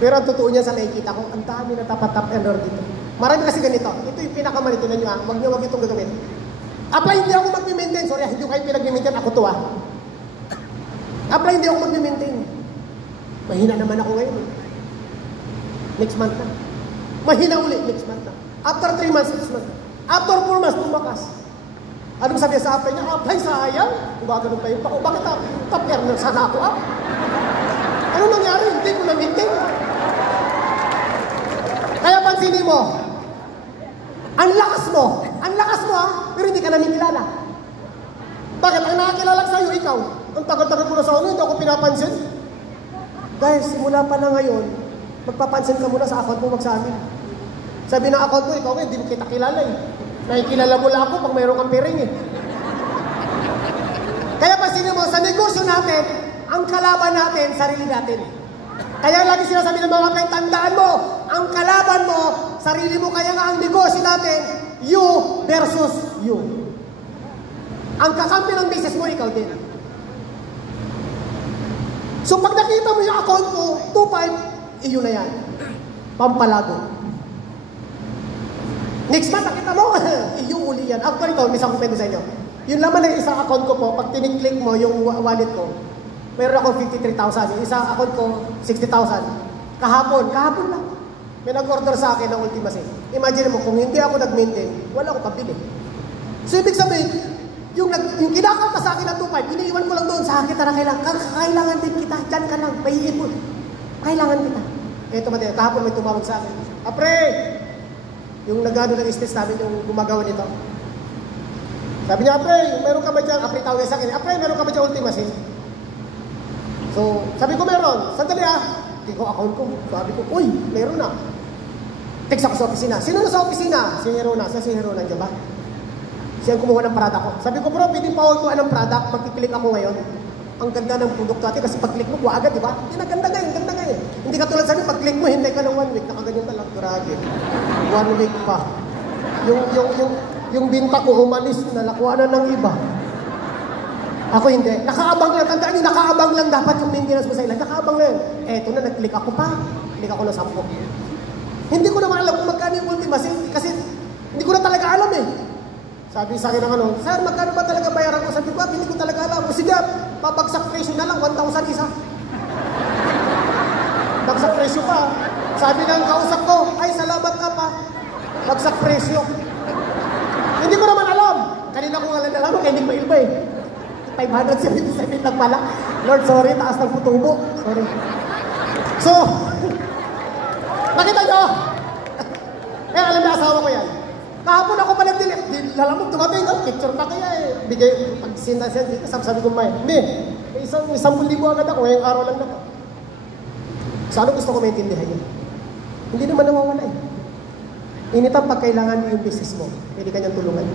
Pero ang totoo niya sa nakikita ko, ang dami na dapat top earner dito. Marami kasi ganito. Ito yung pinakamalito na nyo huwag nyo itong gagawin. Apply, hindi ako mag-maintain. Sorry, hindi ko kayo pinag-maintain. Ako to, Apply, hindi ako mag-maintain. Mahina naman ako ngayon. Next month na. Mahina ulit, next month na. After 3 months, next month na. After 4 months, tumakas. Ano sabi sa apply niya? Apply, sayang. Gumagano'n pa yun. Bakit top earner sana ako, Ano nangyari? Hindi ko na-maintain. Kaya pansinin mo, ang lakas mo, pero hindi ka namin kilala. Bakit? Ang nakakilala sa'yo, ikaw. Ang tagal-tagal ko na sa hindi ako pinapansin. Guys, simula pa na ngayon, magpapansin ka muna sa account mo, wag sa amin. Sabi ng account mo, ikaw hindi mo kita kilala Nakikilala mo lang ako pag mayroon kang piring Kaya pansinin mo, sa negosyo natin, ang kalaban natin, sarili natin. Kaya lagi sinasabi ng mga kapatid, tandaan mo, ang kalaban mo, sarili mo, kaya nga ang negosyo natin, you versus you. Ang kakampi ng business mo, ikaw din. So pag nakita mo yung account mo, 2.5, iyo na yan. Pampalago. Next month, nakita mo, iyo uli yan. Actually, ito, may isang komento sa inyo. Yun naman ang isang account ko po, pag tinik-click mo yung wallet ko, meron ako 53,000. Yung isang account ko, 60,000. Kahapon lang. May nag-order sa akin ng Ultima Sale. Imagine mo, kung hindi ako nag-maintain, wala akong pabili. So, ibig sabihin, yung kinakanta sa akin ng 2.5, iniiwan ko lang doon sa akin na kailangan din kita. Diyan ka lang, mahihin mo. Kailangan kita. Ito mati, kahapon may tumawag sa akin. Apre! Yung nagano ng stage namin, yung gumagawa nito. Sabi niya, Apre, meron ka ba dyan? Apre, tawag sa akin. Apre, meron ka ba dyan Ultima Sale? So, sabi ko meron. Sandali Hindi ko account ko. Sabi ko, uy, meron na. Text ako sa opisina. Sino na sa opisina? Si Herona. Sa si Herona, dyan ba? Siya ang kumuha ng product ko. Sabi ko, bro, pwede pa ako ng product. Magkiklik ako ngayon. Ang ganda ng produkto natin kasi pag-click mo, kuha agad, di ba? Hindi na ganda ngayon. Hindi ka tulad sabi, pag-click mo, hindi ka ng 1 week. Nakaganyan ka lang. Grabe. 1 week pa. Yung binta ko umalis na nakuha na ng iba. Ako hindi. Nakaabang lang. Tandaan niyo, nakaabang lang dapat yung maintenance mo sa ilan. Nakaabang lang. Eto na, nag-click ako pa. Click ako na 10. Hindi ko naman alam kung magkano yung Ultima Sale. Kasi hindi ko na talaga alam Sabi sa akin ng Sir, magkano ba talaga bayaran ko? Sabi ko, hindi ko talaga alam. O sige, pabagsak presyo na lang, 1,000 isa. Bagsak presyo pa. Sabi ng kausap ko, ay, salamat ka pa. Bagsak presyo. Hindi ko naman alam. Kanina ko nga lang alam, kaya hindi ko ilba 577 lang pala. Lord, sorry, taas ng putubo. Sorry. So, nakita nyo? Alam na asawa ko yan. Kahapon ako pala lalamog, dumating ko, picture pa kaya Bigay, pag sinasyan dito, sabi ko, hindi. 10,000 agad ako, ngayong araw lang na to. So, ano gusto ko maintindihan yun? Hindi naman nawawala Initang pag kailangan yung business mo, pwede kanyang tulungan.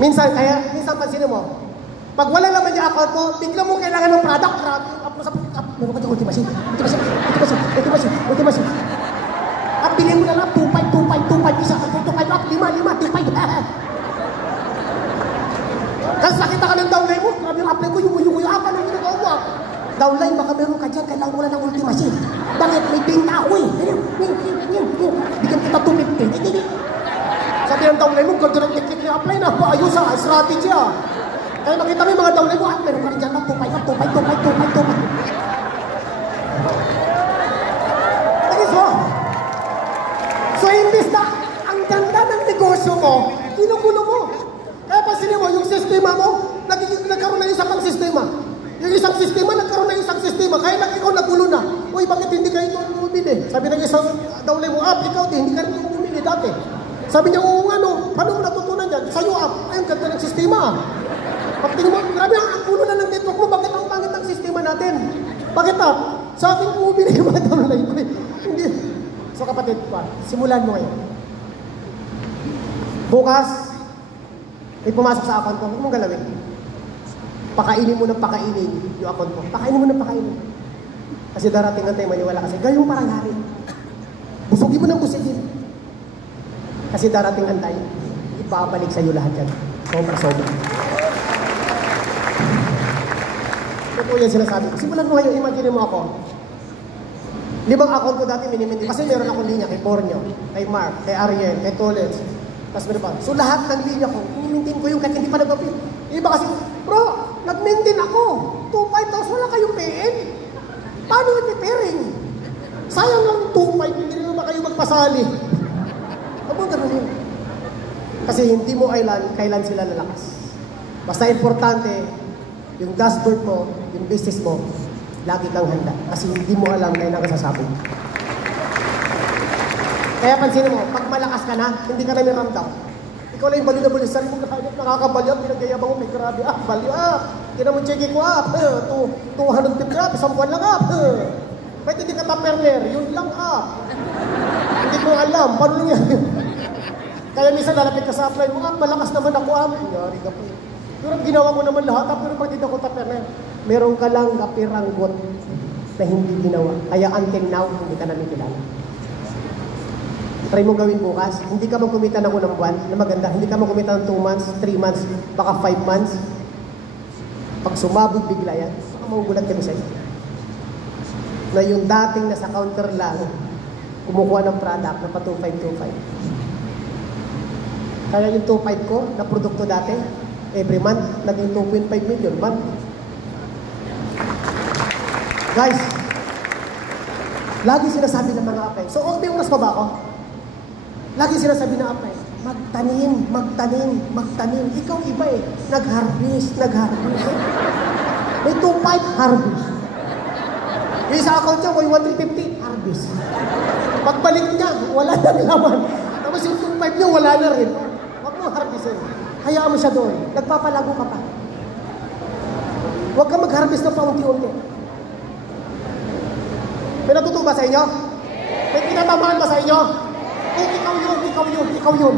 Minsan pansinin mo, pag wala naman yung account mo, bigla mo kailangan ng product, meron ka dyan Ultima Sale. At bilhin mo na lang, 2.5, isa, 2.5 up, 5, 2.5. Tapos nakita ka ng downline mo, grabe yung apply ko, yung apa ng ginagawa mo. Downline, baka meron ka dyan, kailangan mo na ng Ultima Sale. Bakit? May benta ako Bigyan kita 250. Sabi ng downline mo, ganda ng technique na apply na, ayos strategy Kaya makita mo yung mga downline mo, meron ka rin dyan, 2.5. So, imbis na ang ganda ng negosyo mo, kinukulo mo. Kaya pansinin mo, yung sistema mo, nagkaroon na isang sistema. Yung isang sistema, nagkaroon na isang sistema. Kaya ikaw nagulo na. Uy, bakit hindi kayo ito bumili? Sabi ng isang downline mo, ikaw din, hindi ka rin bumili dati. Sabi niya, oo nga paano mo natutunan yan? Sa'yo ay ang ganda ng sistema. Pagtingin mo, grabe, ang gulo na ng network mo, bakit ang pangit ng sistema natin? Bakit sa akin bumili yung mga downline ko Hindi. So kapatid pa, simulan mo ngayon. Bukas, may pumasok sa account ko, huwag mong galawin. Pakainin mo ng pakainin yung account mo. Pakainin mo ng pakainin. Kasi darating ang tayo maniwala kasi gayon parang hari. Busugin mo ng busugin. Kasi darating ang tayo, ipabalik sa iyo lahat yan. Sobra. Ito po yan sinasabi ko. Simulan mo ngayon, imagine mo ako. 5 account ko dati miniminti. Kasi meron akong linya kay Pornio, kay Mark, kay Ariel, kay Tolens. Tapos meron pa. So lahat ng linya ko, i-maintain ko yung kahit hindi pa nag-appeal. Iba kasi, bro, nag-maintain ako. 2,500 wala kayong PN. Paano i-preparing? Sayang lang 2,500, hindi naman kayo magpasali. Ano ganun yun? Kasi hindi mo kailan sila lalakas. Basta importante, yung dashboard mo, yung business mo, lagi kang handa. Kasi hindi mo alam kailan ka sasabi. Kaya pansinin mo, pag malakas ka na, hindi ka na niramdam. Ikaw lang yung bali na bali. Saan mo nakakabaliw, pinagayabang mo, may grabe, baliw, tinan mo check ko, 250 grabe, 1 buwan lang, Ba't hindi ka taperner? Yun lang, Hindi ko alam, paano niya? Kaya minsan lalapit ka sa apply mo, malakas naman ako, Yari ka po. Pero ginawa ko naman lahat, pero pag hindi ako taperner, meron ka lang kapiranggot na hindi ginawa. Kaya until now, hindi ka namin kilala. Try mo gawin bukas. Hindi ka magkumita ng unang buwan na maganda. Hindi ka magkumita ng 2 months, 3 months, baka 5 months. Pag sumabog bigla yan, baka magugulat kami sa'yo. Na yung dating nasa counter lang, kumukuha ng product na pa 2,525. Kaya yung 2,500 ko na produkto dati, every month, naging 2.5 million month. Guys, lagi sinasabi ng mga apply. So, may oras pa ba ako? Lagi sinasabi ng apply, magtanim, magtanim, magtanim. Ikaw iba nag-harvest. May 2,500 harvest. Yung isa account niya, may 1,350 harvest. Pagbalik niya, wala na nilaman. Tapos yung 2,500 niya, wala na rin. Huwag mo harvestin. Hayaan mo siya doon. Nagpapalago ka pa. Huwag ka mag-harvest na paunti-unti. May natutuwa ba sa inyo? May pinatamaan ba sa inyo? Kung ikaw yun.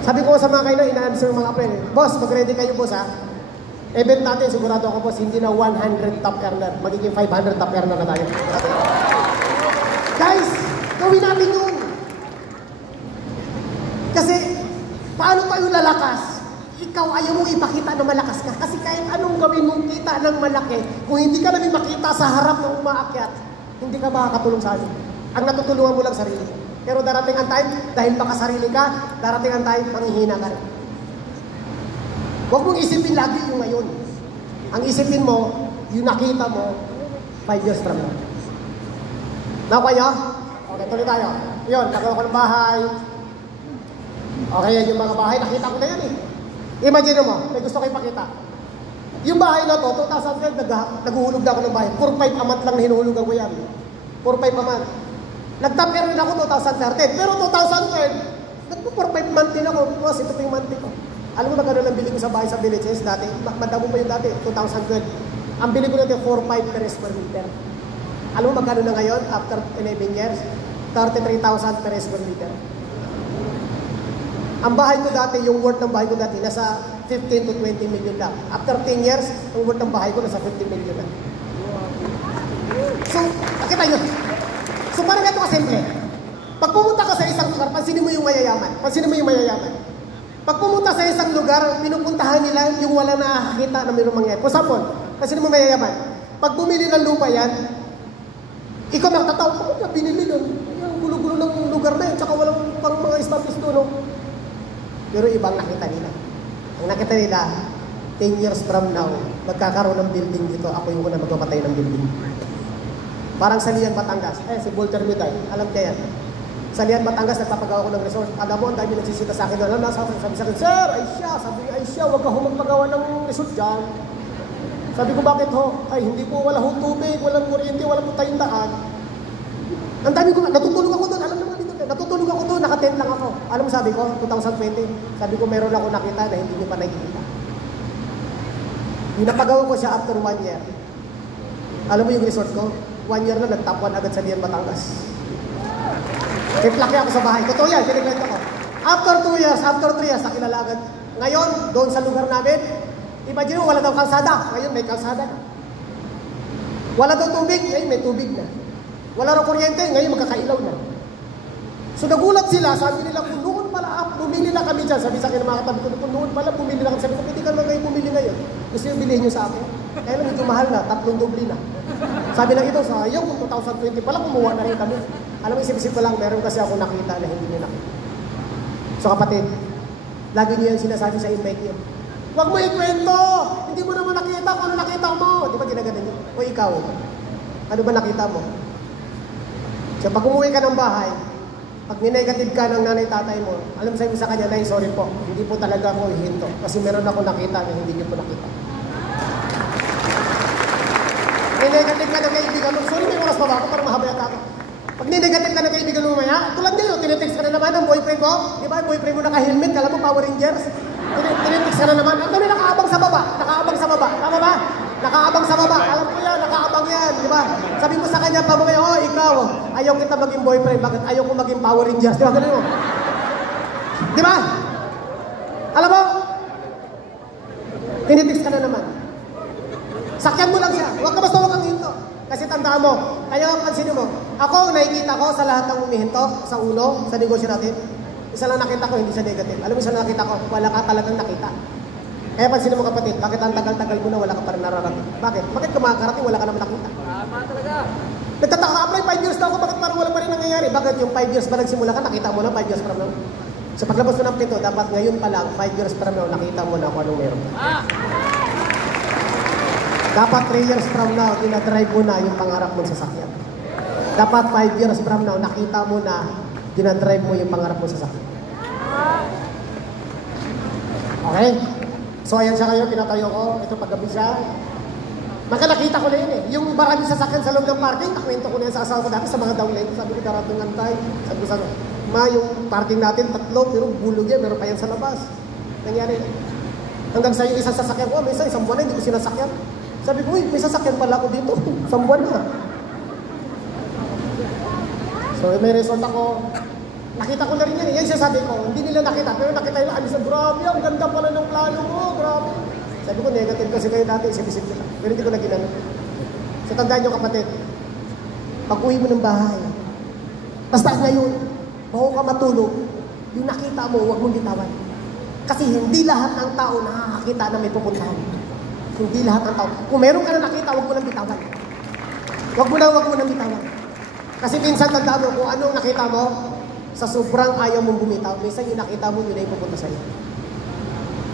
Sabi ko sa mga kayo, ina-answer mga friend, boss, mag-ready kayo, boss, Event natin, sigurado ako, boss, hindi na 100 top earner. Magiging 500 top earner na tayo. Guys, gawin natin yun. Kasi, paano tayo lalakas? Ikaw ayaw mo ipakita na malakas ka. Kasi kahit anong gawin mong kita ng malaki, kung hindi ka namin makita sa harap ng umaakyat, hindi ka makakatulong sa amin. Ang natutulungan mo lang sarili. Pero darating ang time, dahil makasarili ka, darating ang time, manghihina ka rin. Huwag mong isipin lagi yung ngayon. Ang isipin mo, yung nakita mo, 5 years from now. Now kayo? Okay, tuloy tayo. Yun, nagawa ko ng bahay. Okay, yan yung mga bahay, nakita ko na yan Imagine mo, may gusto kayo ipakita. Yung bahay na to, 2012, naguhulog na ako ng bahay. 4-5 a month lang na hinuhulugan ko yan. 4-5 a month. Nag-top rin ako 2013. Pero 2012, nagpo-4-5 month din ako. Boss, ito pa yung month ko. Alam mo ba gano'n ang bili ko sa bahay sa villages dati? Madamo pa yung dati, 2012. Ang bili ko natin 4-5 per square meter. Alam mo magkano na ngayon, after 11 years? 33,000 per square meter. Ang bahay ko dati, yung worth ng bahay ko dati, nasa 15 to 20 million lang. After 10 years, ang worth ng bahay ko nasa 15 million lang. So, nakita nyo. So, parang ito kasimple. Pag pumunta ka sa isang lugar, pansinin mo yung mayayaman. Pag pumunta sa isang lugar, pinupuntahan nila yung wala na nakakita na mayroong mangyayari. For example, pansinin mo mayayaman. Pag bumili ng lupa yan, ikaw nakatatawa, kung na binili nun, yung gulo-gulo ng lugar na yun, tsaka walang pang mga established doon, Pero ibang nakita nila. Ang nakita nila, 10 years from now, magkakaroon ng building dito, ako yung una magpapatay ng building. Parang sa Lian, Batangas. Si Walter Miday, alam kaya yan. Sa Lian, Batangas, nagpapagawa ko ng resort. Alam mo, ang dami nagsisita sa akin. Alam na, sabi sa akin, Sir, sabi ni Aisha, huwag ka magpagawa ng resort dyan. Sabi ko, bakit ho? Ay, hindi po, wala hong tubig, walang kuryente, walang tayong daan. Ang dami ko, natutulog ako doon, alam naman dito. Natutulog ako doon, naka-tent lang ako. Alam mo sabi ko, 2020, sabi ko meron ako nakita na hindi niyo pa nakikita. Yung napagawa ko siya after 1 year. Alam mo yung resort ko? 1 year na, nag-top 1 agad sa Lian, Batangas. Tiplaki ako sa bahay. Totoo yan, kinikwento ko. After 2 years, after 3 years, nakilala agad. Ngayon, doon sa lugar namin, imagine mo, wala daw kalsada. Ngayon, may kalsada. Wala daw tubig, ngayon may tubig na. Wala raw kuryente, ngayon magkakailaw na. So nagulat sila, sabi nila, kung noon pala, bumili na kami dyan. Sabi sa akin ng mga katabi ko, kung noon pala, bumili na kami. Sabi ko, hindi ka naman kayo bumili ngayon. Gusto yung bilhin nyo sa akin. Kaya lang medyo mahal na, 3 doble na. Sabi lang ito, sayang kung 2020 pala, kumuha na rin kami. Alam mo, isip-isip ko lang, meron kasi ako nakita na hindi niyo nakita. So kapatid, lagi niyo yung sinasabi sa invite niyo. Huwag mo ikwento! Hindi mo naman nakita kung ano nakita mo. Di ba ginagano niyo? O ikaw, ano ba nakita mo? So pag umuwi ka ng bahay, pag ninegative ka ng nanay-tatay mo, alam mo sa kanya, Nay, sorry po, hindi po talaga ako ihinto. Kasi meron ako nakita na hindi niyo po nakita. Ninegative ka ng kaibigan mo, sorry, may oras pa ba ako para mahaba yung ako? Pag ninegative ka ng kaibigan mo maya, tulad niyo, tinitext ka na naman ng boyfriend mo. Di ba, boyfriend mo naka-helmet, kala mo Power Rangers. Tinitext ka na naman. Ang dami nakaabang sa baba. Nakaabang sa baba. Tama ba? Nakaabang sa baba. Alam ko yan, nakaabang yan. Di ba? Sabi mo sa kanya, pamamaya, oh, ikaw, ayaw kita maging boyfriend. Bakit ayaw ko maging Power Rangers? Di ba? Ganun mo. Di ba? Alam mo? Tinitext ka na naman. Sakyan mo lang siya. Huwag ka basta huwag kang hinto. Kasi tandaan mo, kaya pansinin mo, ako nakikita ko sa lahat ng umihinto, sa ulo, sa negosyo natin, isa lang nakita ko, hindi sa negative. Alam mo, isa lang nakita ko, wala ka talagang nakita. Kaya pansinin mo kapatid, bakit ang tagal-tagal mo na wala ka pa rin nararating? Bakit? Bakit ka makakarating, wala ka naman nakita? Tama talaga. Nagtataka ka, apply 5 years na ako, bakit parang wala pa rin nangyayari? Bakit yung 5 years ba nagsimula ka, nakita mo na 5 years from now? Sa paglabas mo ng pito, dapat ngayon pa lang, 5 years from now, nakita mo na kung anong meron. Dapat 3 years from now, dinadrive mo na yung pangarap mong sasakyan. Dapat 5 years from now, nakita mo na dinadrive mo yung pangarap mong sasakyan. Okay? So ayan siya kayo, pinatayo ko. Ito paggabi siya. Nakita ko na yun eh. Yung maraming sasakyan sa loob ng parking, nakwento ko na yan sa asawa ko dati sa mga downline. Sabi ko, darating ang tayo. Sabi ko sa ma, yung parking natin, 3, pero bulog yan, meron pa yan sa labas. Nangyari. Hanggang sa yung isang sasakyan ko, minsan isang buwan na, hindi ko sinasakyan. Sabi ko, may sasakyan pala ako dito. Isang buwan na. So, may result ako. Nakita ko na rin yan. Yan siya sabi ko, hindi nila nakita. Pero nakita nila, ano sa grabe, ang ganda pala ng plano mo. Grabe. Sabi ko, negative kasi kayo dati. Isip-isip nila. Pero hindi ko na ginamit. So, tandaan nyo kapatid. Pag uwi mo ng bahay, basta ngayon, bago ka matulog, yung nakita mo, huwag mong bitawan. Kasi hindi lahat ng tao nakakakita na may pupuntahan. Hindi lahat ng tao. Kung meron ka na nakita, huwag mo nang bitawan. Huwag mo nang bitawan. Kasi minsan tandaan mo, kung anong nakita mo, sa sobrang ayaw mong bumitaw, minsan yung nakita mo, yun ay pupunta sa'yo.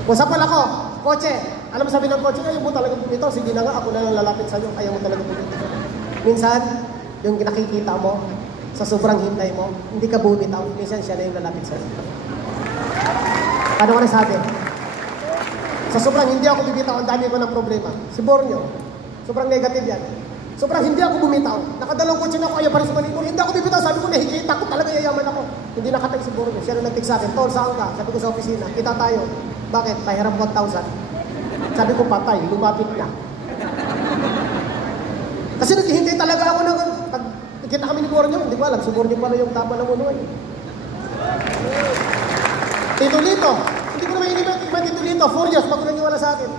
Kung sa pala ko, kotse, alam mo sabi ng kotse, ayaw mo talaga bumitaw, sige na nga, ako na lang lalapit sa'yo, ayaw mo talaga bumitaw. Minsan, yung nakikita mo, sa sobrang hintay mo, hindi ka bumitaw, minsan siya na yung lalapit sa'yo. Ano ko na sabi? Sa sobrang hindi ako bibitaw, ang dami ko ng problema. Si Borneo, sobrang negative yan. Sobrang hindi ako bumitaw. Nakadalawang kotse na ako, ayaw pa rin sa Manipur. Hindi ako bibitaw, sabi ko, nakikita ko talaga yayaman ako. Hindi nakatay si Borneo. Siya na nag-text sa akin, Tol, saan ka? Sabi ko sa opisina, kita tayo. Bakit? Pahiram 1,000. Sabi ko, patay, lumapit na. Kasi naghihintay talaga ako ng, pag nakita kami ni Borneo, hindi ko alam, si Borneo pala yung tama ng unuan. Tito Lito, hindi ko naman inimit Tito Lito, 4 years, bago nangyawala sa akin.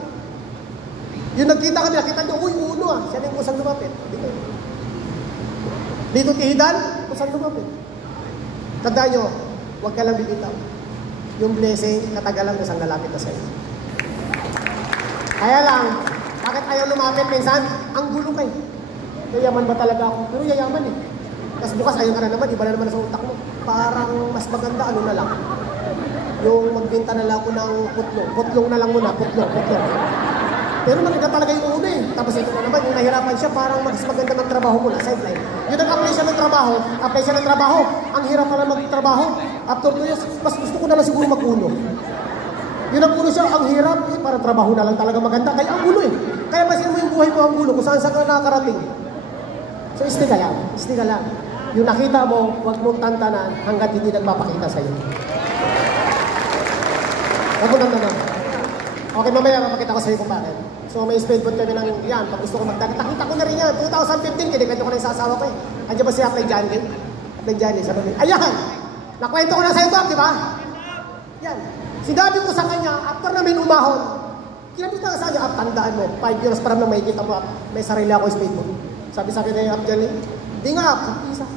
Yung nagkita kami, nakita nyo, uy, uno ah, siya na yung kusang lumapit. Dito Tihidan, kusang lumapit. Tandaan nyo, huwag ka lang bibitaw. Yung blessing, katagalan kusang lalapit na sa'yo. Kaya lang, bakit ayaw lumapit minsan? Ang gulo kayo. Yayaman ba talaga ako? Pero yayaman eh. Tapos bukas ayaw ka na naman, iba na naman sa utak mo. Parang mas maganda, ano na lang. Yung magbenta na lang ako ng putlong. Putlong na lang muna, putlong. Pero maganda talaga yung uno eh. Tapos ito na naman, yung nahirapan siya, parang mas maganda magtrabaho muna, sideline. Yung nag-apply siya ng trabaho, ang hirap pa na magtrabaho. After 2 years, mas gusto ko na lang siguro mag-uno. Yung nag-uno siya, ang hirap, eh, parang trabaho na lang talaga maganda. Kaya ang uno eh. Kaya pasin mo yung buhay mo ang uno, kung saan ka nakakarating. So, isti ka lang. Yung nakita mo, huwag mong tantanan hanggat hindi nagpapakita sa'yo. Huwag mong tantanan. Okay, mamaya mapakita ko sa'yo kung bakit. So, may speedboat kami ng yan. Pag gusto ko magdagat, nakita ko na rin yan. 2015, kinikwento ko na yung sasawa ko eh. Andiyan ba siya, Play Johnny? Play Johnny, sabi niya, ayan! Nakwento ko na sa'yo ito, di ba? Yan. Sinabi ko sa kanya, after namin umahon, kinabit na sa kanya, tandaan mo, 5 years para na makikita mo, may sarili ako speedboat. Sabi sa akin na Johnny, di nga, isa.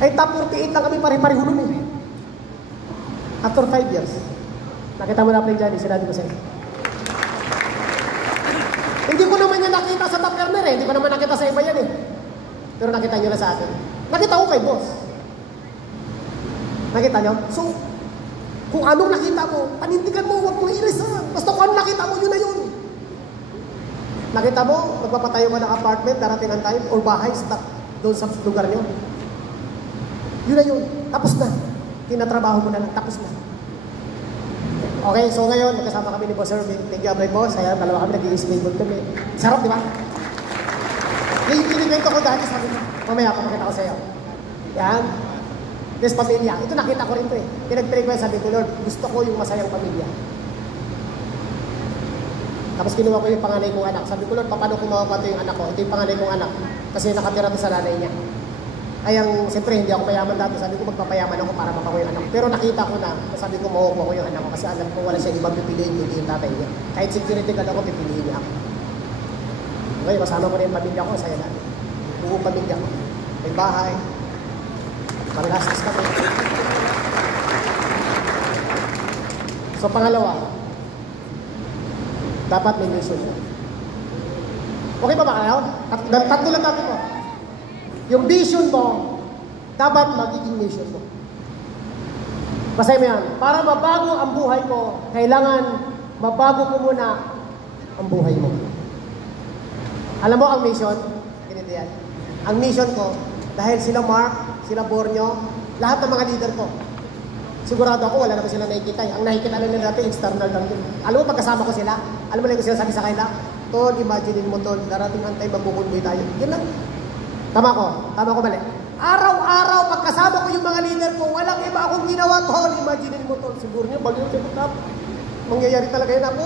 Ay, top 48 lang kami pare-pareho nun eh. After 5 years. Nakita mo na Play Johnny, sinabi ko sa'yo. Hindi ko naman yan nakita sa top earner eh. Hindi ko naman nakita sa iba yan eh. Pero nakita nyo na sa akin. Nakita ko kay boss. Nakita nyo? So, kung anong nakita mo, panindigan mo, huwag mong irisan. Basta kung anong nakita mo, yun na yun. Nakita mo, magpapatayo ka ng apartment, darating ang time, or bahay, doon sa lugar nyo. Yun na yun. Tapos na. Tinatrabaho mo na lang. Tapos na. Okay, so ngayon, magkasama kami ni Boss Irving. Thank you, my boss. Ayan, dalawa kami, nag-i-slave kami. Sarap, di ba? Yung kinikwento ko dati, sabi mo, mamaya, pamakita ko sa'yo. Yan. This pamilya. Ito nakita ko rin ito eh. Pinag-pray ko, sabi ko, Lord, gusto ko yung masayang pamilya. Tapos kinuha ko yung panganay kong anak. Sabi ko, Lord, paano kung makuha yung anak ko? Ito yung panganay kong anak. Kasi nakatira to sa nanay niya. Ay, siyempre, hindi ako payaman dati. Sabi ko, magpapayaman ako para mapakuha yung anak ko. Pero nakita ko na, sabi ko, makuha ko yung anak ko. Kasi alam ko, wala siya ibang pipiliin, hindi yung tatay niya. Kahit security guard ako, pipiliin niya ako. Okay, kasama ko na yung pamilya ko, saya natin. Buong pamilya ko. May bahay. Panglastas kami. So, pangalawa, dapat may mission mo. Okay ba kayo? Tatlo lang natin po. Yung vision mo, dapat magiging mission mo. Basahin mo yan. Para mabago ang buhay ko, kailangan mabago ko muna ang buhay mo. Alam mo ang mission? Ganito yan. Ang mission ko, dahil sila Mark, sila Borneo, lahat ng mga leader ko, sigurado ako, wala naman sila nakikita. Ang nakikita lang nila natin, external lang din. Alam mo, pagkasama ko sila, alam mo lang yung sinasabi sa kanila, Tol, imaginein mo, Tol, darating ang time, magkukunboy tayo. Yan lang. Tama ko mali. Araw-araw, pagkasama ko yung mga leader ko, walang iba akong ginawa, Tol, imaginein mo, Tol. Siguro nyo, bagay yung tap. Mangyayari talaga yan ako.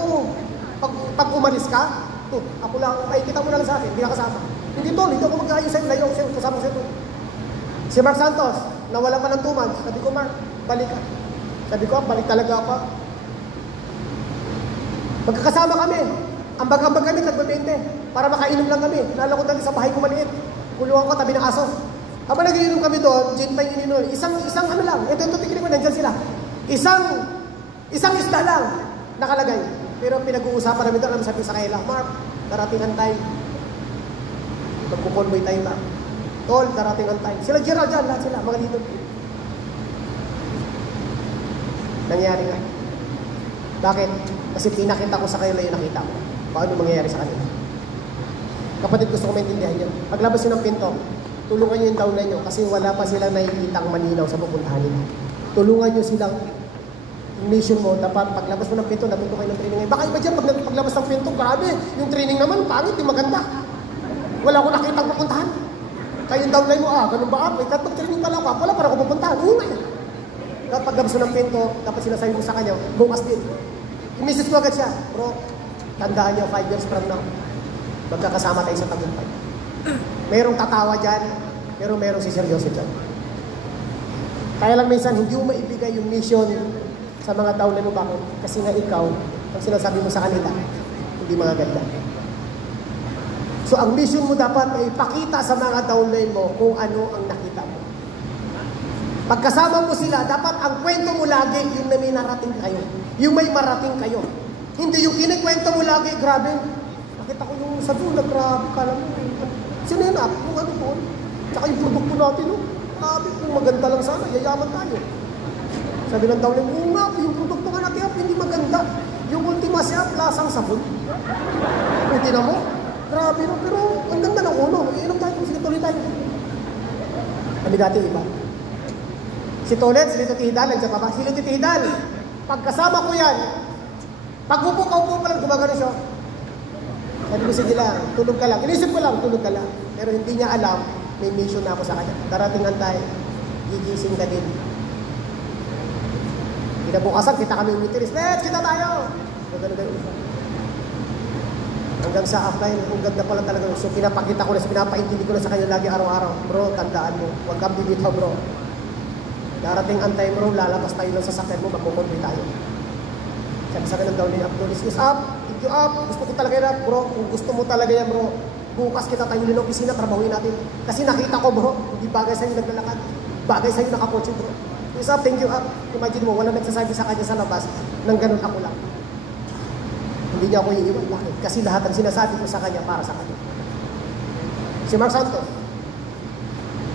Pag umalis ka, ako lang, ay, kita mo lang sa akin, hindi na kasama. Hindi, Tol, hindi ako mag-aayos sa'yo, layo ako sa'yo, kasama sa'yo. Si Mark Santos, nawala pa ng 2 months. Sabi ko, Mark, balik ka. Sabi ko, balik talaga ako. Magkakasama kami. Ambag-ambag kami, tagba-20. Para makainom lang kami. Naalala ko dati sa bahay ko maliit. Kulungan ko, tabi ng aso. Habang nagiinom kami doon, gin pang ininom. Isang ano lang. Ito, tingin ko, nandyan sila. Isang isda lang nakalagay. Pero pinag-uusapan namin doon, alam sabi sa kanila, Mark, darating ang time. Magkukonvoy tayo na. Tol, darating ang time. Sila Gerald dyan, lahat sila, mga dito. Nangyari nga. Bakit? Kasi pinakita ko sa kanila yung nakita ko. Paano mangyayari sa kanila? Kapatid, gusto ko maintindihan yun. Paglabas nyo ng pinto, tulungan nyo yung downline nyo kasi wala pa silang nakikitang malinaw sa pupuntahan nila. Tulungan nyo silang mission mo. Dapat paglabas mo ng pinto, natuto kayo ng training. Baka iba dyan, paglabas ng pinto, grabe. Yung training naman, pangit, di maganda. Wala ko nakitang pupuntahan. Kayo yung downline mo, ganun ba? Kahit mag-training pala ako, wala para ako pupuntahan. Umay. Dapat paglabas mo ng pinto, dapat sinasabi mo sa kanya, bukas din. I-message mo agad siya, bro, tandaan nyo, 5 years from now, magkakasama tayo sa tagumpay. Merong tatawa dyan, pero merong si seryoso dyan. Kaya lang minsan, hindi mo maibigay yung mission sa mga downline mo. Bakit? Kasi nga ikaw, ang sinasabi mo sa kanila, hindi mga ganda. So, ang mission mo dapat ay ipakita sa mga downline mo kung ano ang nakita mo. Pagkasama mo sila, dapat ang kwento mo lagi yung na may narating kayo. Yung may marating kayo. Hindi yung kinikwento mo lagi, grabe. Nakita ko yung sa dulo, grabe, kala mo. Sinenap, yung ano po. Tsaka yung produkto natin, no? Grabe, kung maganda lang sana, yayaman tayo. Sabi ng downline, oo nga, yung produkto nga natin, hindi maganda. Yung ultima siya, lasang sabon. Pwede na mo. Grabe, no? Pero ang ganda ng ulo. Inom tayo, sige, tuloy tayo. Kami dati, iba. Si Tolet, si Lito Tihidal, nandiyan pa ba? Si Lito Tihidal, pagkasama ko yan, pag-upo pa lang, gumagano siya. Sabi ko, sige lang, tulog ka lang. Inisip ko lang, tulog ka lang. Pero hindi niya alam, may mission na ako sa kanya. Darating ang tayo, gigising ka din. Kinabukasan, kita kami umitiris. Let's, kita tayo! Hanggang sa after, kung ganda pala talaga. So, pinapakita ko na, pinapaintindi ko na sa kanya lagi araw-araw. Bro, tandaan mo, huwag kang bibitaw, bro. Darating ang time, bro, lalabas tayo ng sasakyan mo, magkukonvoy tayo. Sabi sa akin ng downline, Abdulis is up, thank you up, gusto ko talaga yan, bro. Kung gusto mo talaga yan, bro, bukas kita tayo ng opisina, trabahuin natin. Kasi nakita ko, bro, hindi bagay sa'yo naglalakad. Bagay sa'yo nakakotse, bro. Is up, thank you up. Imagine mo, wala nagsasabi sa kanya sa labas, nang ganun ako lang. Hindi niya ako iiwan. Bakit? Kasi lahat ang sinasabi ko sa kanya para sa kanya. Si Mark Santos,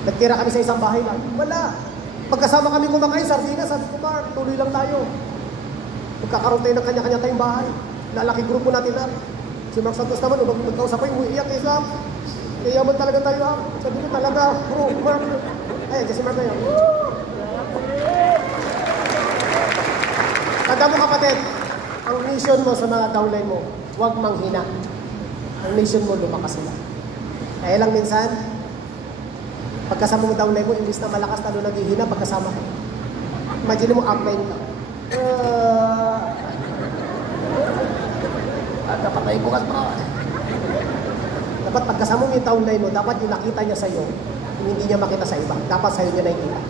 Nagtira kami sa isang bahay lang. Wala. Pagkasama kami kumakain, sardinas, sabi ko, Mark, tuloy lang tayo. Magkakaroon tayo ng kanya-kanya tayong bahay. Lalaki grupo natin na. Si Mark Santos naman, magkausap ko yung iiyak kay Sam. Yayaman talaga tayo, ha? Sabi ko talaga, bro, Mark. Ay, kasi Mark na yun. Tanda mo kapatid, ang mission mo sa mga downline mo, huwag manghina. Ang mission mo, lumakas sila. Kaya lang minsan, pagkasama mo downline mo, imbis na malakas talo naghihina, pagkasama ka. Imagine mo, upline ka. Dapat tayo bukas pa. Dapat pagkasama mo yung downline mo, dapat yung nakita niya sa'yo, hindi niya makita sa iba. Dapat sa'yo niya nakikita.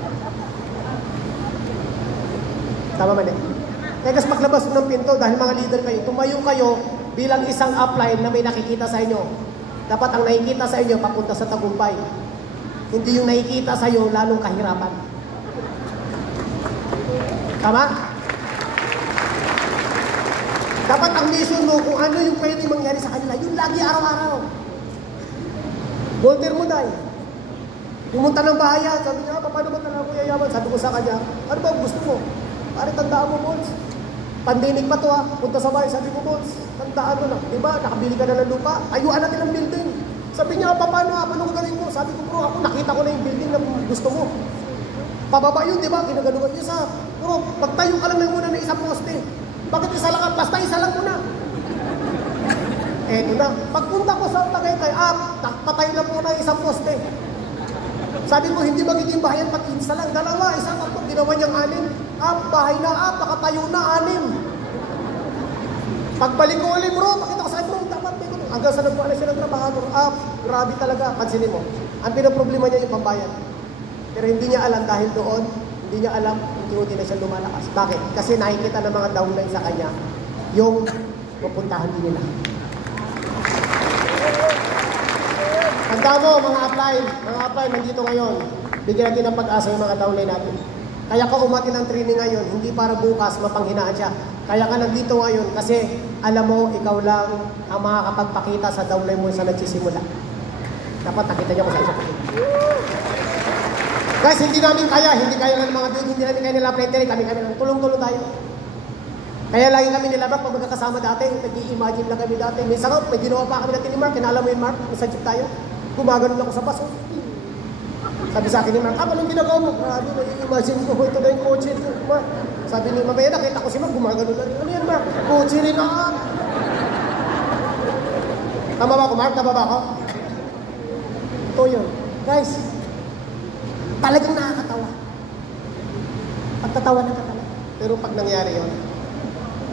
Tama man eh. Kaya kasi paglabas ng pinto, dahil mga leader kayo, tumayo kayo bilang isang upline na may nakikita sa inyo. Dapat ang nakikita sa inyo, papunta sa tagumpay. Hindi yung nakikita sa iyo, lalong kahirapan. Tama? Dapat ang mission mo, kung ano yung pwede mangyari sa kanila, yun lagi araw-araw. Voltaire mo dahil. Pumunta ng bahayan, sabi niya, paano ba talaga ko yayaman? Sabi ko sa kanya, ano ba gusto mo? Pare, tandaan mo, Bols. Pandinig pa to, ha? Punta sa bahay, sabi ko, Bols, tandaan mo na. Diba, nakabili ka na ng lupa, ayuan natin ang building. Sabi niya, paano ko gawin mo? Sabi ko, bro, ako nakita ko na yung building na gusto mo. Pababa yun, di ba? Ginagalugan niya sa, bro, pagtayo ka lang muna ng isang poste. Bakit isa lang? Basta isa lang muna. Eto na. Pagpunta ko sa Tagaytay, patayo lang muna ng isang poste. Sabi ko, hindi magiging bahayan pag isa lang. Dalawa, isang kapag ginawa niyang 6. Bahay na, nakatayo na 6. Pagbalik ko ulit, bro, pakita ko sa bro, dapat may kuno. Hanggang sa nagpuan na siya ng trabahador, grabe talaga. Pansinin mo, ang pinaproblema niya yung pambayan. Pero hindi niya alam dahil doon, hindi niya alam, hindi na siya lumalakas. Bakit? Kasi nakikita ng mga downline sa kanya, yung pupuntahan din nila. Tanda mo, mga upline, nandito ngayon, bigyan natin ng pag-asa yung mga downline natin. Kaya ka umati ng training ngayon, hindi para bukas mapanghinaan siya. Kaya ka nandito ngayon kasi alam mo, ikaw lang ang makakapagpakita sa downline mo sa nagsisimula. Dapat nakita niya kung saan siya pakita. Guys, hindi kaya ng mga dude, hindi namin kaya nila play kami lang, tulong-tulong tayo. Kaya lagi kami nila, Mark, pag magkakasama dati, nag-i-imagine lang kami dati. Minsan may ginawa pa kami natin ni Mark, kinala mo yun, Mark, nasa jeep tayo. Gumagano ako sa baso. Sabi sa akin ni Mark, anong ginagawa mo? Grabe, nag-i-imagine ko, ito na yung kotse. Mark. Sabi ni mamaya, nakita ko si Mark, gumagano lang. Ano yan, Mark? Kotse rin na. Tama ba ako, Mark? Tama ba ako? Ito yun. Guys, talagang nakakatawa. Pagtatawa na ka talaga. Pero pag nangyari yun,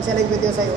isa lang video sa'yo,